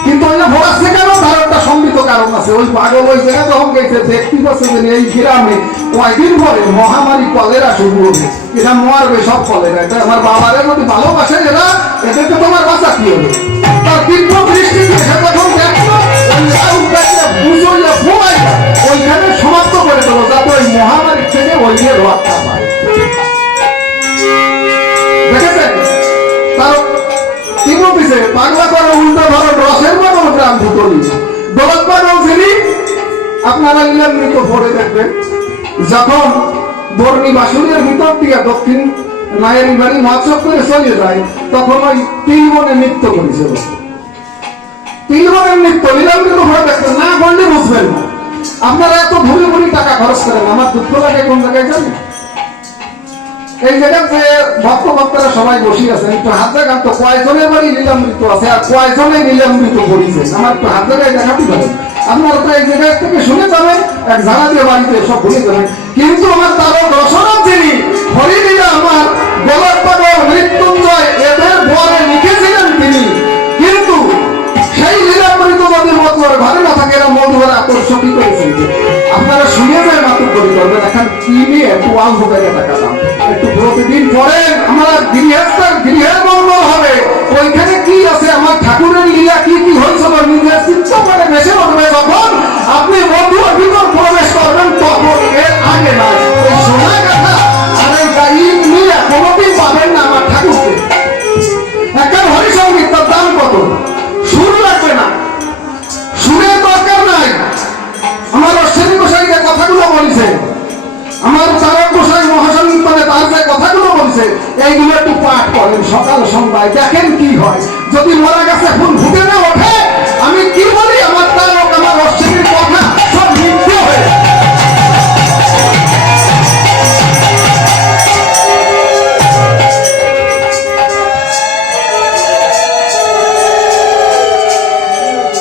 কিন্তু ওই যে ভোগাচ্ছে কেন, তার একটা সম্মিলিত কারণ আছে। ওই পাগল ওই জায়গা যখন গেছে দেখতে পাচ্ছে যে এই গ্রামে কয়েকদিন পরে মহামারী কলেরা শুরু হবে, এটা মরবে সব কলেরা, এটা আমার বাবারে যদি ভালোবাসে এরা, এদেরকে তোমার বাঁচা কি হবে। তার তীব্র দৃষ্টি সে তখন দেখলো ওইখানে সমাপ্ত করে দেবো, যাতে ওই মহামারী থেকে ওই নিয়ে রক্ষা পায়। দেখেছেন তার তীব্র পিছিয়ে পাগলা করে উল্টো ধরো আপনারা লীলামৃত পড়ে দেখবেন, যখন বর্ণী বাসুরের ভিতর দিয়ে দক্ষিণ মায়ের বাড়ি মহোৎসব করে চলে যায়, তখন ওই তিলবনে নৃত্য করেছিল। তিলবনের নৃত্য লীলামৃত পড়ে দেখবেন, না বললে বুঝবেন না। আপনারা এত ভুরি ভুরি টাকা খরচ করেন, আমার দুঃখ লাগে কোন জায়গায় জানেন? এই জায়গাতে ভক্ত ভক্তরা সবাই বসে আছেন, একটু হাত দেখান তো কয়জনের বাড়ি লীলামৃত আছে আর কয়জনে লীলামৃত করেছেন, আমার একটু হাত জায়গায় দেখাতে পারেন। আপনারা তো এই জায়গায় থেকে শুনে যাবেন, এক ঝাড়া দিয়ে বাড়িতে সব ভুলে যাবেন। কিন্তু আমার তারক রসনাথ যিনি হরিলীলা, আমার গোলাপ পাগল, মৃত্যুঞ্জয় এদের বরে লিখেছিলেন তিনি, কিন্তু সেই লীলামৃত যদি মতলব ঘরে না থাকে, এরা মধুরে আকর্ষণই করেছেন। আপনারা শুনে যায় মাত্র করি করবেন, এখন কি নিয়ে একটু অল্প টাকা টাকা দাম, একটু প্রতিদিন পড়েন, আমার গৃহের মঙ্গল হবে। ওইখানে কি আছে, আমার ঠাকুরের লীলা কি কি হয়েছিল নিজের চিন্তা করে বেশি বলবে। যখন আপনি মধুর ভিতর প্রবেশ করবেন, তখন এর আগে না সোনা কথা আর ঈদ নিয়ে কোনোদিন পাবেন না আমার ঠাকুরকে। এখন হরিসঙ্গীত তার দাম কত? সুর লাগবে না, সুরের দরকার নাই। আমার অশ্বিনী গোসাই যে কথাগুলো বলেছে, আমার তারক গোসাই মহাসংকীর্তনে তার যে কথাগুলো বলছে, এইগুলো একটু পাঠ করেন সকাল সন্ধ্যায়, দেখেন কি হয়। যদি মরা গাছে ফুল ফুটে না ওঠে, আমি কি বলি, আমার তারক আমার অশ্বিনীর কথা সব মিথ্যে হয়ে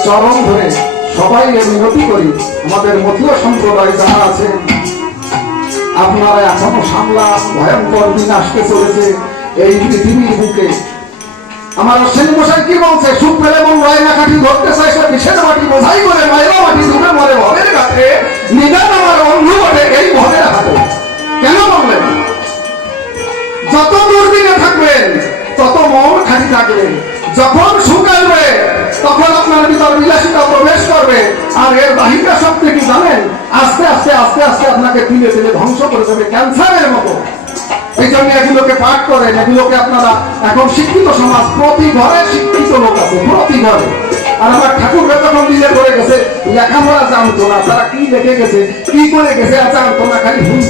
চরম ধরে সবাই মিনতি করি। আমাদের মতীয় সম্প্রদায় যারা আছে, আপনারা এখনো সামলা ভয়ঙ্কর দিন আসতে চলেছে এই পৃথিবীর বুকে। আমার অশ্বিনী মশাই কি বলছে, সুখ পেলে মন রয় না কাঠি ধরতে চাই, সে বিষের মাটি বোঝাই করে মায়েরা মাটি ধুবে মরে ভবের কাছে, নিদান আমার অন্ধু বটে এই ভবের হাতে। কেন বললেন? যত দুর্দিনে থাকবেন তত মন খালি থাকবেন। যখন সুখ আসবে তখন আপনার ভিতর বিলাসিতা প্রবেশ করবে, আর এর বাহিকা শক্তি কি জানেন? আস্তে আস্তে আস্তে আস্তে আপনাকে তিলে তিলে ধ্বংস করে দেবে, ক্যান্সারের মতো। এই জন্য এগুলোকে পাঠ করেন, এগুলোকে আপনারা এখন শিক্ষিত সমাজ, প্রতি ঘরে শিক্ষিত লোক আছে, প্রতি ঘরে। আর আমার ঠাকুররা যখন নিজে করে গেছে, লেখাপড়া জানতো না, তারা কি লিখে গেছে কি করে গেছে আর জানতো না, খালি ভুল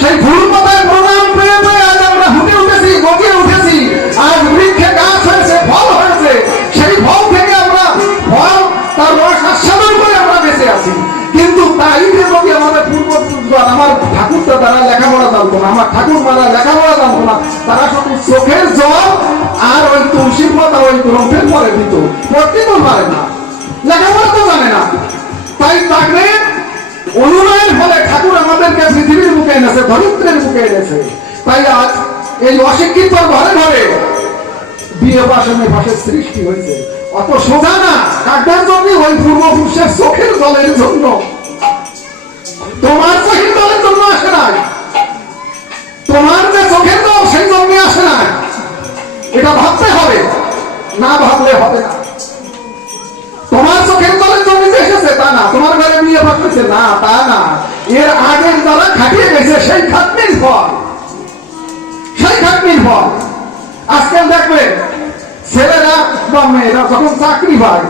সেই ভুল কথায় প্রণাম পেয়ে পেয়ে আজ আমরা হুটে উঠেছি, গজিয়ে উঠেছি। আজ বৃক্ষে গাছ হয়েছে, ফল হয়েছে, সেই ফল থেকে আমরা ফল তার রস আস্বাদন করে আমরা বেঁচে আছি। কিন্তু তাই যে যদি আমাদের পূর্বপুরুষগণ, আমার ঠাকুরটা তারা লেখাপড়া জানতো না, আমার ঠাকুর মারা লেখাপড়া জানতো না, তারা শুধু চোখের জল আর ওই তুলসীর পাতা ওই গ্রন্থের পরে দিত, পড়তে তো পারে না, লেখাপড়া তো জানে না। তাই তাকে অনুনয়ের ফলে ঠাকুর আমাদেরকে পৃথিবীর বুকে এনেছে, ধরিত্রের বুকে এনেছে। তাই আজ এই অশিক্ষিত ঘরে ঘরে বিয়ে বাসনে ভাষের সৃষ্টি হয়েছে। অত সোজা না, কাটার জন্য ওই পূর্বপুরুষের চোখের জলের জন্য, তোমার চোখের জলের জন্য আসে না, তোমার যে চোখের জল সেই জন্য আসে না। এটা ভাবতে হবে, না ভাবলে হবে না। তোমার চোখের জলের জন্য যে এসেছে তা না, তোমার ঘরে বিয়ে ভাবতেছে না তা না, এর আগের যারা খাটিয়ে গেছে সেই খাটনির ফল, সেই খাটনির ফল। আজকাল দেখবে ছেলেরা বা মেয়েরা যখন চাকরি পায়,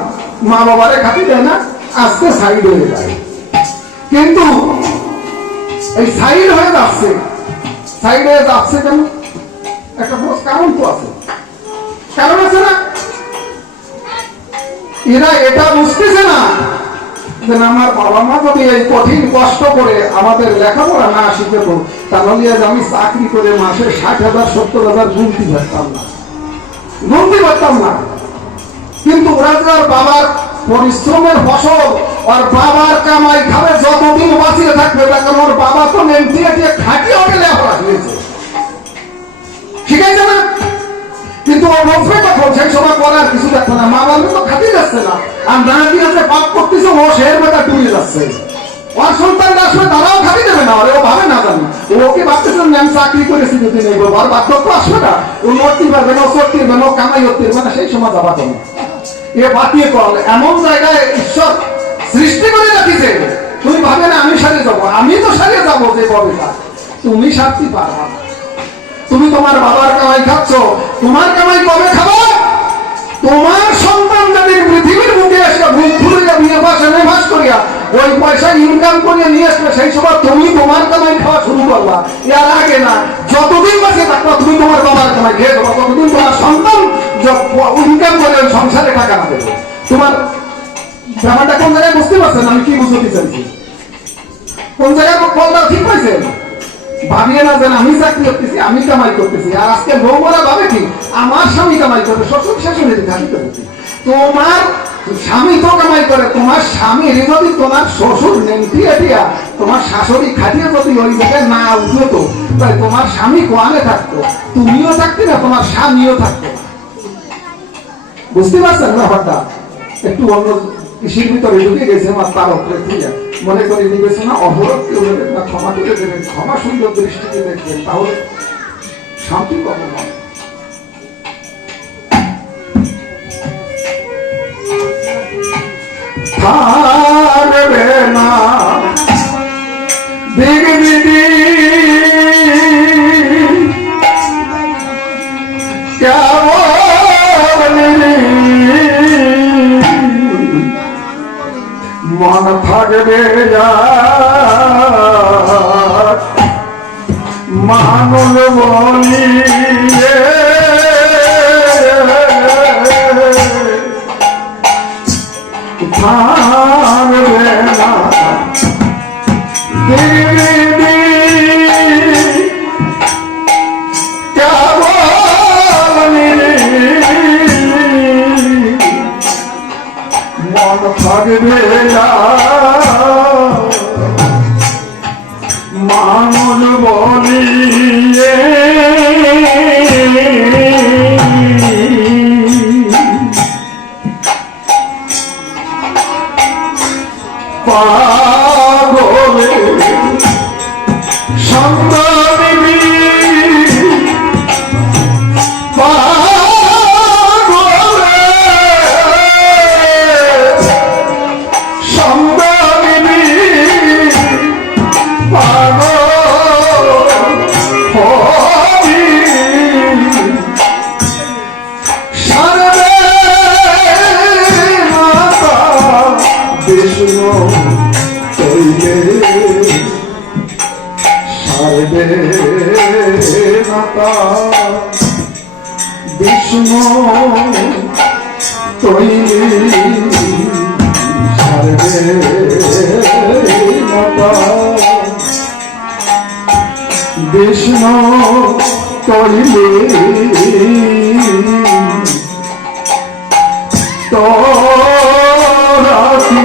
মা বাবারে খাটি দেয় না, আজকে সাইড হয়ে যায়। কিন্তু এই সাইড হয়ে যাচ্ছে, সাইড হয়ে যাচ্ছে কেন? একটা কারণ তো আছে, কারণ আছে না? এরা এটা বুঝতেছে না যে আমার বাবা মা যদি এই কঠিন কষ্ট করে আমাদের লেখাপড়া না শিখেত, তাহলে আজ আমি চাকরি করে মাসে 60,000 70,000 গুনতে পারতাম না, গুনতে পারতাম না। কিন্তু ওরা যার বাবার পরিশ্রমের ফসল, আর বাবার কামাই খাবে, যতদিন বাঁচিয়ে থাকবে, তখন ওর বাবা তো নেমটিয়ে দিয়ে খাটিয়ে ওকে লেখাপড়া শিখেছে, শিখাইছে না? কিন্তু ও বলবে তখন সেই সময় করার কিছু দেখো না, মা বাবা তো খাটিয়ে যাচ্ছে না, আর না দিয়ে যে পাপ করতেছে ও শের বেটা ডুবে যাচ্ছে। ওর সন্তান আসবে, তারাও খাটি দেবে না, ও ভাবে না জানি, ওকে ভাবতেছেন আমি চাকরি করেছি যদি নেই, আর বার্ধক্য আসবে না, ও নড়তে পারবে না, ও চড়তে পারবে না, ও কামাই হতে পারবে না, সেই সময় যাবা তুমি এ বাতিয়ে করলে। এমন জায়গায় ঈশ্বর সৃষ্টি করে রাখিছে, তুমি ভাবে না আমি সারিয়ে যাবো, আমি তো সারিয়ে যাবো যে কবিতা, তুমি সারতে পারবা না। তুমি তোমার বাবার কামাই খাচ্ছ, তোমার কামাই কবে খাবো? তোমার সন্তান যদি পৃথিবীর বুকে এসে ভুল ভুলিয়া বিয়ে বাসে নেভাস করিয়া কামাই খেয়ে তোমার কতদিন তোমার সন্তান ইনকাম করে সংসারে টাকা না দেবে। তোমার ব্যাপারটা কোন জায়গায় বুঝতে পারছেন? আমি কি বুঝতে চাইছি? কোন জায়গায় বলটা ঠিক পাইছেন? ভাবিয়ে না যেন আমি চাকরি করতেছি, আমি কামাই করতেছি, আর আজকে বৌমারা ভাবে কি আমার স্বামী কামাই করবে, শ্বশুর শাশুড়ি খালি করতে। তোমার স্বামী তো কামাই করে, তোমার স্বামী যদি তোমার শ্বশুর নেমটিয়ে দিয়া তোমার শাশুড়ি খাটিয়ে যদি ওই জায়গায় না উঠতো, তাই তোমার স্বামী কোয়ানে থাকতো, তুমিও থাকতে না, তোমার স্বামীও থাকতো না। বুঝতে পারছেন ব্যাপারটা? একটু অন্য কৃষির ভিতরে ঢুকে গেছে আমার তার উপরে থেকে মনে করে বিবেচনা অবরোধ কেউ দেবেন না, ক্ষমা করে দেবেন, ক্ষমা সুন্দর দৃষ্টিতে দেখবেন, তাহলে শান্তি পাবো না। থাকবে না দিগবিদি মন থাকবে মানুষ বলি থাকবে না দিদি মন থাকবে মানুষ বলিয়ে পাগলে সন্তানি পাগলে সন্তানি পাগল হবি সারবে মাতা বিষ্ণু তৈলে সারবে মাতা বিষ্ণু তৈলে সারবে মাতা বিষ্ণু তৈলে তোরাতি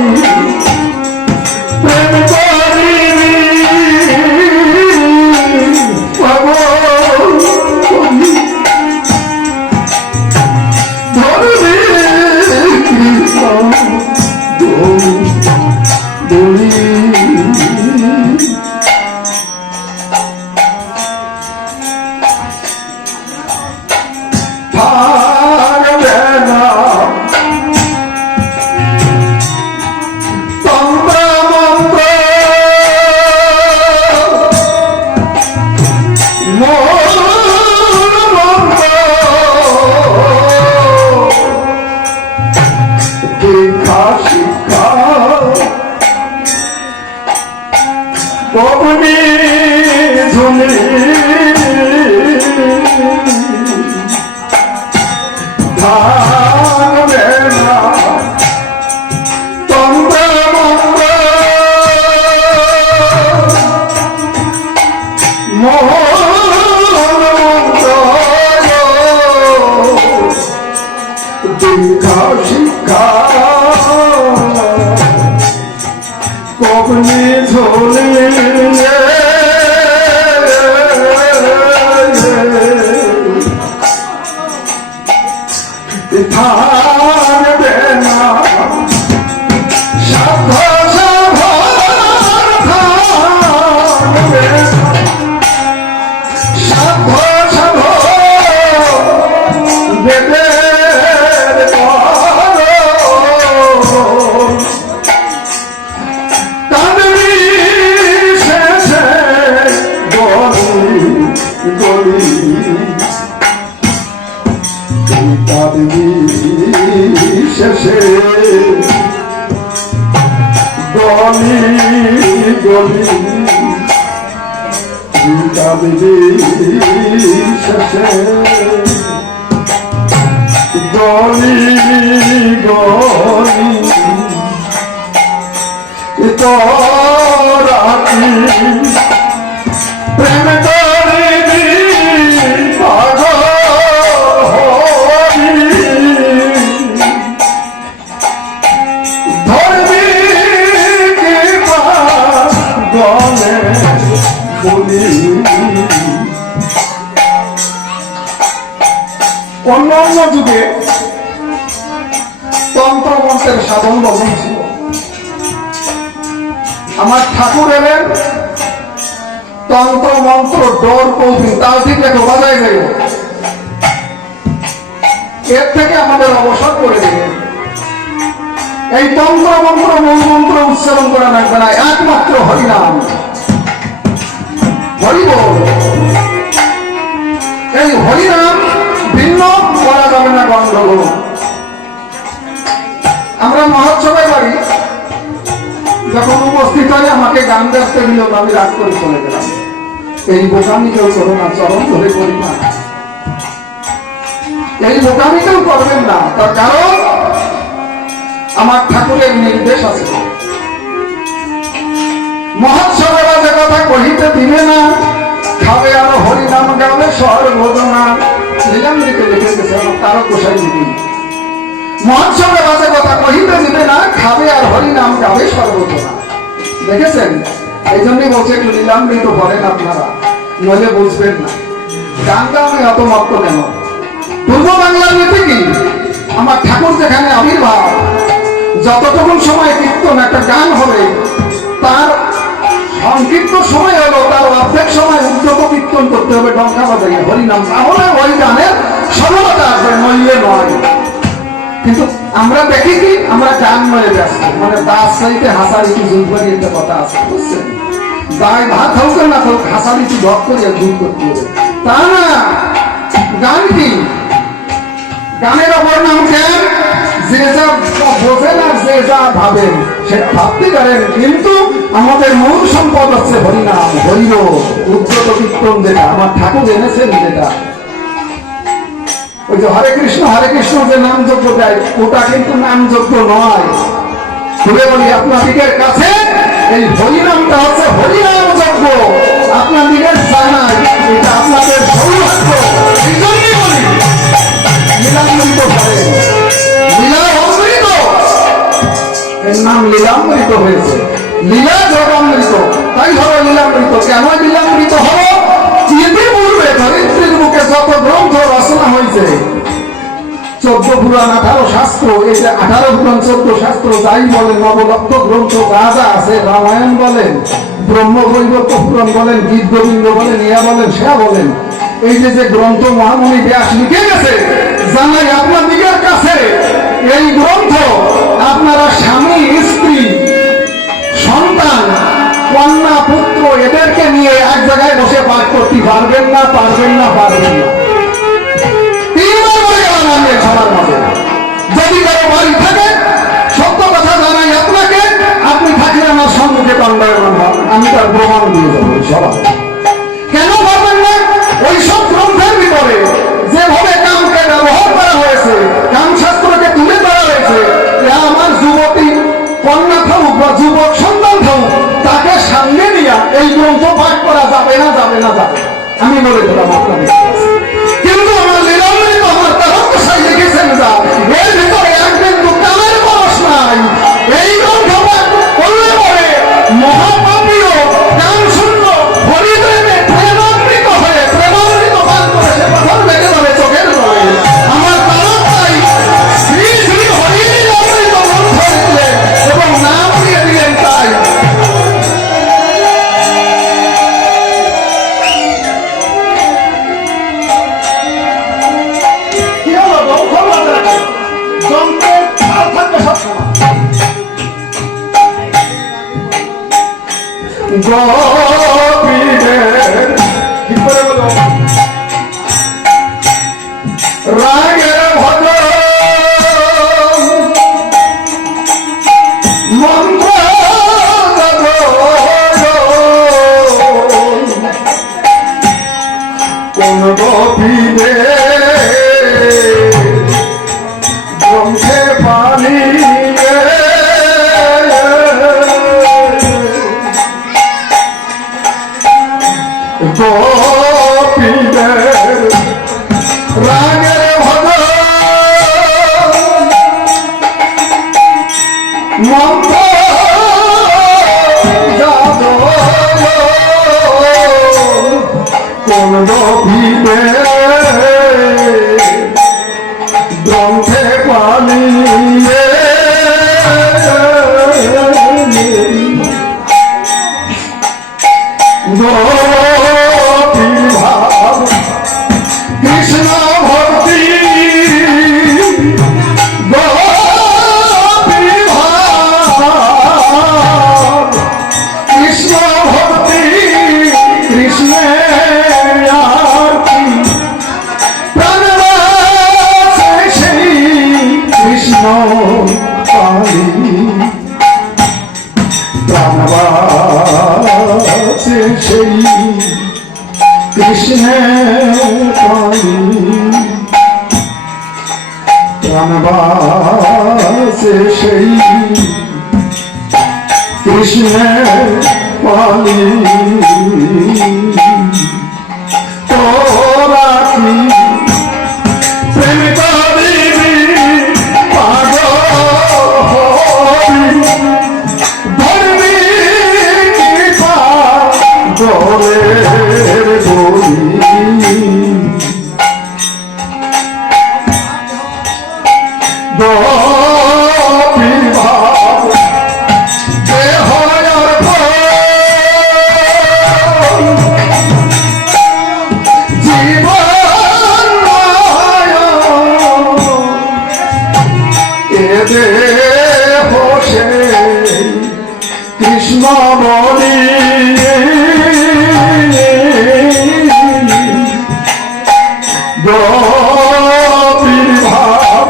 প্রেম করিবি ধরবি কৃষ্ণ দোলি থাকবে না দীক্ষা শিক্ষা পবনি ঝুলি থাকবে না তন্ত্র মন্ত্র দীক্ষা শিক্ষা পবনি ঝোলে থাকবে না সাধ থাকবে সাধ সাধ বেদের কাঁদবি শেষে গলি গলি কাঁদবি শেষে গলি গলি কাঁদবি শেষে গলি গলি তোরা কি প্রেম করিবি পাগল হবি ধরবি কিবা গলে বলি অন্য অন্য যুগে তন্ত্রমন্ত্রের সাধন বন্ধন ছিল। আমার ঠাকুর এলেন তন্ত্র মন্ত্র ডোর কৌতুক তাও ঠিক রেখো বাজায় যাই এর থেকে আমাদের অবসর করে দিলেন। এই তন্ত্র মন্ত্র মূল মন্ত্র উচ্চারণ করা লাগবে না, একমাত্র হরিনাম হরিবল। এই হরিনাম ভিন্ন করা যাবে না গন্ডগোল। আমরা মহোৎসবে বাড়ি যখন উপস্থিত হয় আমাকে গান দেখতে দিল, আমি রাগ করে চলে গেলাম। এই বোকামি কেউ করো না, চরম ধরে করি না, এই বোকামি কেউ করবেন না। তার কারণ আমার ঠাকুরের নির্দেশ আছে, মহোৎসবে বাজে কথা কহিতে দিবে না, খাবে আর হরিনাম গাবে সর্বদনা। লীলামৃতে লিখে গেছে আমার তারক গোসাই দিদি, মহোৎসবে বাজে কথা কহিতে দিবে না, খাবে আর হরিনাম গাবে সর্বদনা। দেখেছেন, এই জন্যই বলছে একটু লীলামৃত বলেন আপনারা, নইলে বুঝবেন না। গানটা আমি অত মত কেন? পূর্ব বাংলার নীতি কি? আমার ঠাকুর যেখানে আবির্ভাব, যতটুকু সময় কীর্তন একটা গান হবে, তার সংক্ষিপ্ত সময় হলো তার অর্ধেক সময় উদ্যোগ কীর্তন করতে হবে ডঙ্কা বাজাইয়ে হরিনাম, তাহলে ওই গানের সফলতা আসবে, নইলে নয়। কিন্তু আমরা দেখি কি, আমরা গান নয়ে ব্যস্ত, মানে দাস চাইতে হাসারি কি জুল করি একটা কথা আছে, বুঝছেন? দায় ভাত হোক না হোক হাসারি কি ভক করিয়া জুল করতে হবে, তা না। গান কি? গানের অপর নাম জ্ঞান। যে যা বোঝেন আর যে যা ভাবেন সেটা ভাবতে পারেন, কিন্তু আমাদের মূল সম্পদ হচ্ছে হরিনাম, হরিব উদ্যত কীর্তন, যেটা আমার ঠাকুর এনেছেন। যেটা ওই যে হরে কৃষ্ণ যে নাম যজ্ঞ দেয়, ওটা কিন্তু নাম যজ্ঞ নয়। খুলে বলি আপনাদিকের কাছে, এই হরিনামটা হচ্ছে হরিনাম যজ্ঞ। আপনাদিকের জানাই এটা আপনাদের সৌভাগ্য। এই জন্যই বলি লীলামৃত করে, লীলা অমৃত, এর নাম লীলামৃত হয়েছে, লীলা জগামৃত, তাই হলো লীলামৃত। কেন লীলামৃত হলো? ইতিপূর্বে ধরিত্রীর মুখে যত গ্রন্থ রচনা হয়েছে, 14 পুরাণ 18 শাস্ত্র, এই যে 18 পুরাণ 14 শাস্ত্র যাই বলেন, নবলক্ষ গ্রন্থ যা যা আছে, রামায়ণ বলেন, ব্রহ্মবৈবর্ত পুরাণ বলেন, গীত গোবিন্দ বলেন, ইয়া বলেন, সেয়া বলেন, এই যে যে গ্রন্থ মহামুনি ব্যাস লিখে গেছে, জানাই আপনাদের কাছে এই গ্রন্থ আপনারা স্বামী স্ত্রী সন্তান কন্যা পুত্র এদেরকে নিয়ে এক জায়গায় বসে পাঠ করতে পারবেন না, পারবেন না, পারবেন না। সবার মাঝে যদি কারো বাড়ি থাকে, সত্য কথা জানাই আপনাকে, আপনি থাকলে আমার সম্মুখে দণ্ডায়মান হন, আমি তার প্রমাণ দিয়ে যাবো সবাই। কেন পারবেন না? ওই সব গ্রন্থের ভিতরে যেভাবে কামকে ব্যবহার করা হয়েছে, কাম শাস্ত্রকে তুলে ধরা হয়েছে, আমার যুবতী কন্যা থাকুক বা যুবক সন্তান থাকুক, তাকে সামনে নিয়ে এই গ্রন্থ পাঠ করা যাবে না, যাবে না, যাবে। আমি বলে দিলাম আপনাদের, কিন্তু আমার লীলামৃত আমার তারক গোসাই লিখেছেন যা, এর ভিতরে এক বিন্দু কামের পরশ নাই। এই গ্রন্থ পাঠ করলে পরে মহাপাপীয় কাম শূন্য হরিপ্রেমে প্রেমামৃত হয়ে প্রেমামৃত পান করে সে পাথর বেঁধে যাবে চোখের জলে। আমার তারক ভাই শ্রী শ্রী হরিলীলামৃত গ্রন্থ লিখলেন এবং নাম দিয়ে দিলেন। তাই কি হলো? মন্ত্র জাদু কোন রবিবে গ্রন্থে পালিয়ে ভাব কৃষ্ণ ভক্তি কৃষ্ণ ভক্তি কৃষ্ণে সেই কৃষ্ণ পালি প্রাণবাসে সেই কৃষ্ণে পালি প্রাণবাসে সেই কৃষ্ণে পালি তোরা কি প্রেম করিবি পাগল হবি ধরবি কৃপা গরের বলি কৃষ্ণ বলি ভাব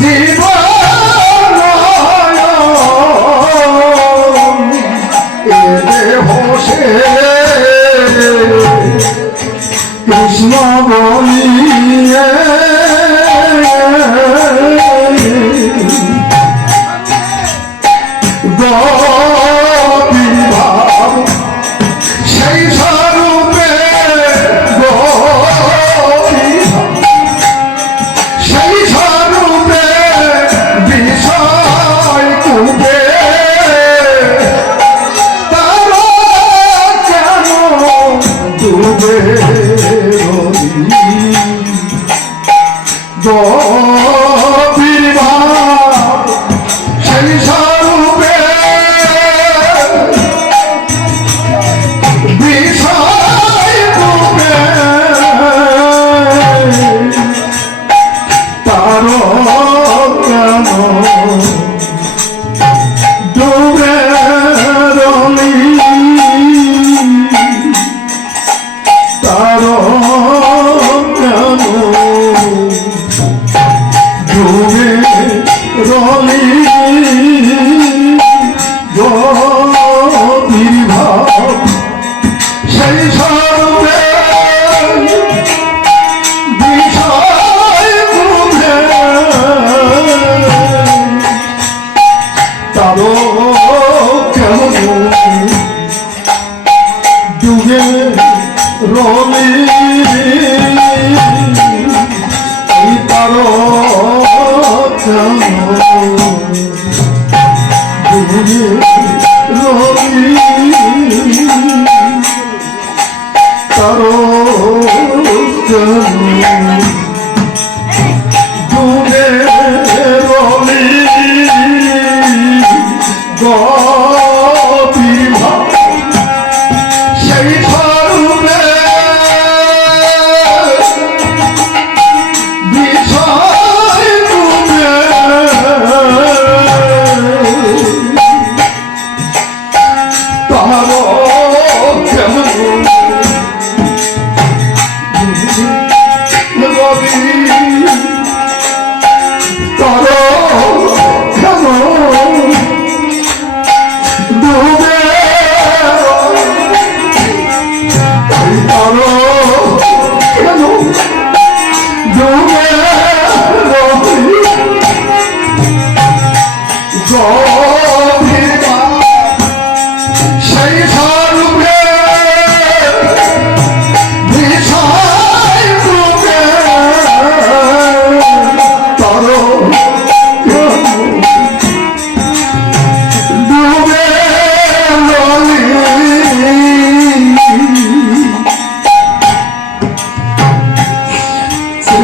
জীবন হোসে কৃষ্ণ বলিয়ে ভাব সেই স্বরূপে সেই স্বরূপে বিষয় কূপে তারা কেন ডুবে ভাব সেই স্বরূপে বিষয় কূপে তার কেন ডুবে রলি তার কেন ডুবে রলি ভাব সেই স্বরূপে বিষয় কূপে তারও কেমন ডুবে রলি তারও কেমন ডুবে রলি তারও কেমন ডুবে রলি ভাব সেই স্বরূপে বিষয় কূপে তার কেমন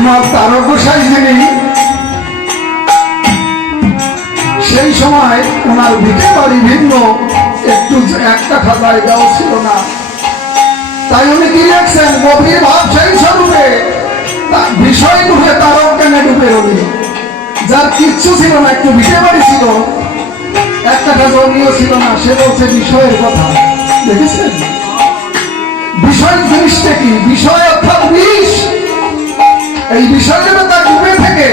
আমার তারক গোসাই যিনি, সেই সময় ওনার ভিটে বাড়ি ভিন্ন, একটু একটা জায়গাও ছিল না। তাই উনি কি লিখছেন, গভীর ভাব সেই স্বরূপে বিষয় ডুবে তারক কেনে ডুবে রবি, যার কিচ্ছু ছিল না, একটু ভিটে বাড়ি ছিল, একটা জমিও ছিল না, সে বলছে বিষয়ের কথা। দেখেছেন বিষয় জিনিসটা কি? বিষয় অর্থাৎ বিষ। এই বিষয়ের তার ডুবে থেকে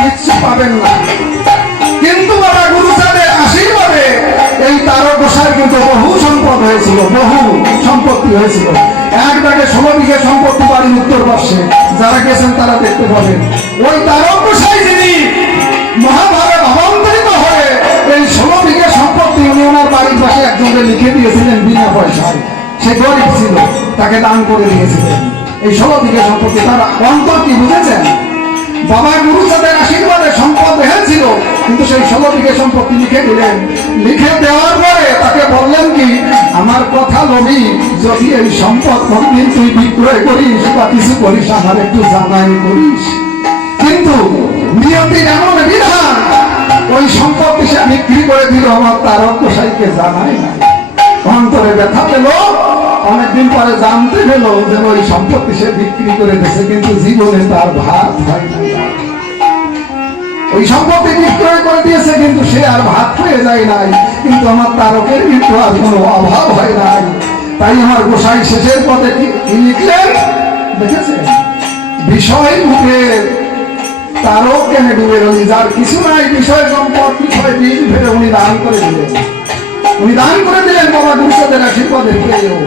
কিচ্ছু পাবেন না। কিন্তু বাবা গুরুচাঁদের আশীর্বাদে এই তারক গোসাই কিন্তু বহু সম্পদ হয়েছিল, বহু সম্পত্তি হয়েছিল। এক ব্যাগে 16 বিঘে সম্পত্তি বাড়ির উত্তর পার্শ্বে, যারা গেছেন তারা দেখতে পাবেন। ওই তারক গোসাই যিনি মহাভাবে ভাবান্তরিত হয়ে এই 16 বিঘে সম্পত্তি উনি ওনার বাড়ির পাশে একজনকে লিখে দিয়েছিলেন বিনা পয়সায়। সে গরিব ছিল, তাকে দান করে দিয়েছিলেন এই 16 বিঘে সম্পত্তি। তার অন্তর কি বুঝেছেন? বাবা গুরুচাঁদের আশীর্বাদে সম্পদ হয়েছিল, কিন্তু সেই 16 বিঘে সম্পত্তি লিখে দিলেন। লিখে দেওয়ার পরে তাকে বললেন কি, আমার কথা লবি, যদি এই সম্পদ কোনদিন তুই বিক্রয় করিস বা কিছু করিস আমার একটু জানাই করিস। কিন্তু নিয়তির এমন বিধান, ওই সম্পত্তি সে বিক্রি করে দিল, আমার তারক গোসাইকে জানাই না। অন্তরে ব্যথা পেল, অনেকদিন পরে জানতে পেল যে ওই সম্পত্তি সে বিক্রি করে দিয়েছে, কিন্তু জীবনে তার ভাত হয় না। ওই সম্পত্তি বিক্রয় করে দিয়েছে, কিন্তু সে আর ভাত পেয়ে যায় নাই, কিন্তু আমার তারকের কিন্তু আর কোনো অভাব হয় নাই। তাই আমার গোসাই শেষের পথে কি লিখলেন দেখেছেন, বিষয় রূপে তারক কেনে ডুবে রলি, যার কিছু নাই, বিষয় সম্পদ বিষয় বীজ ভেবে উনি দান করে দিলেন। উনি দান করে দিলেন বাবা গুরুচাঁদের আশীর্বাদের পেয়েও।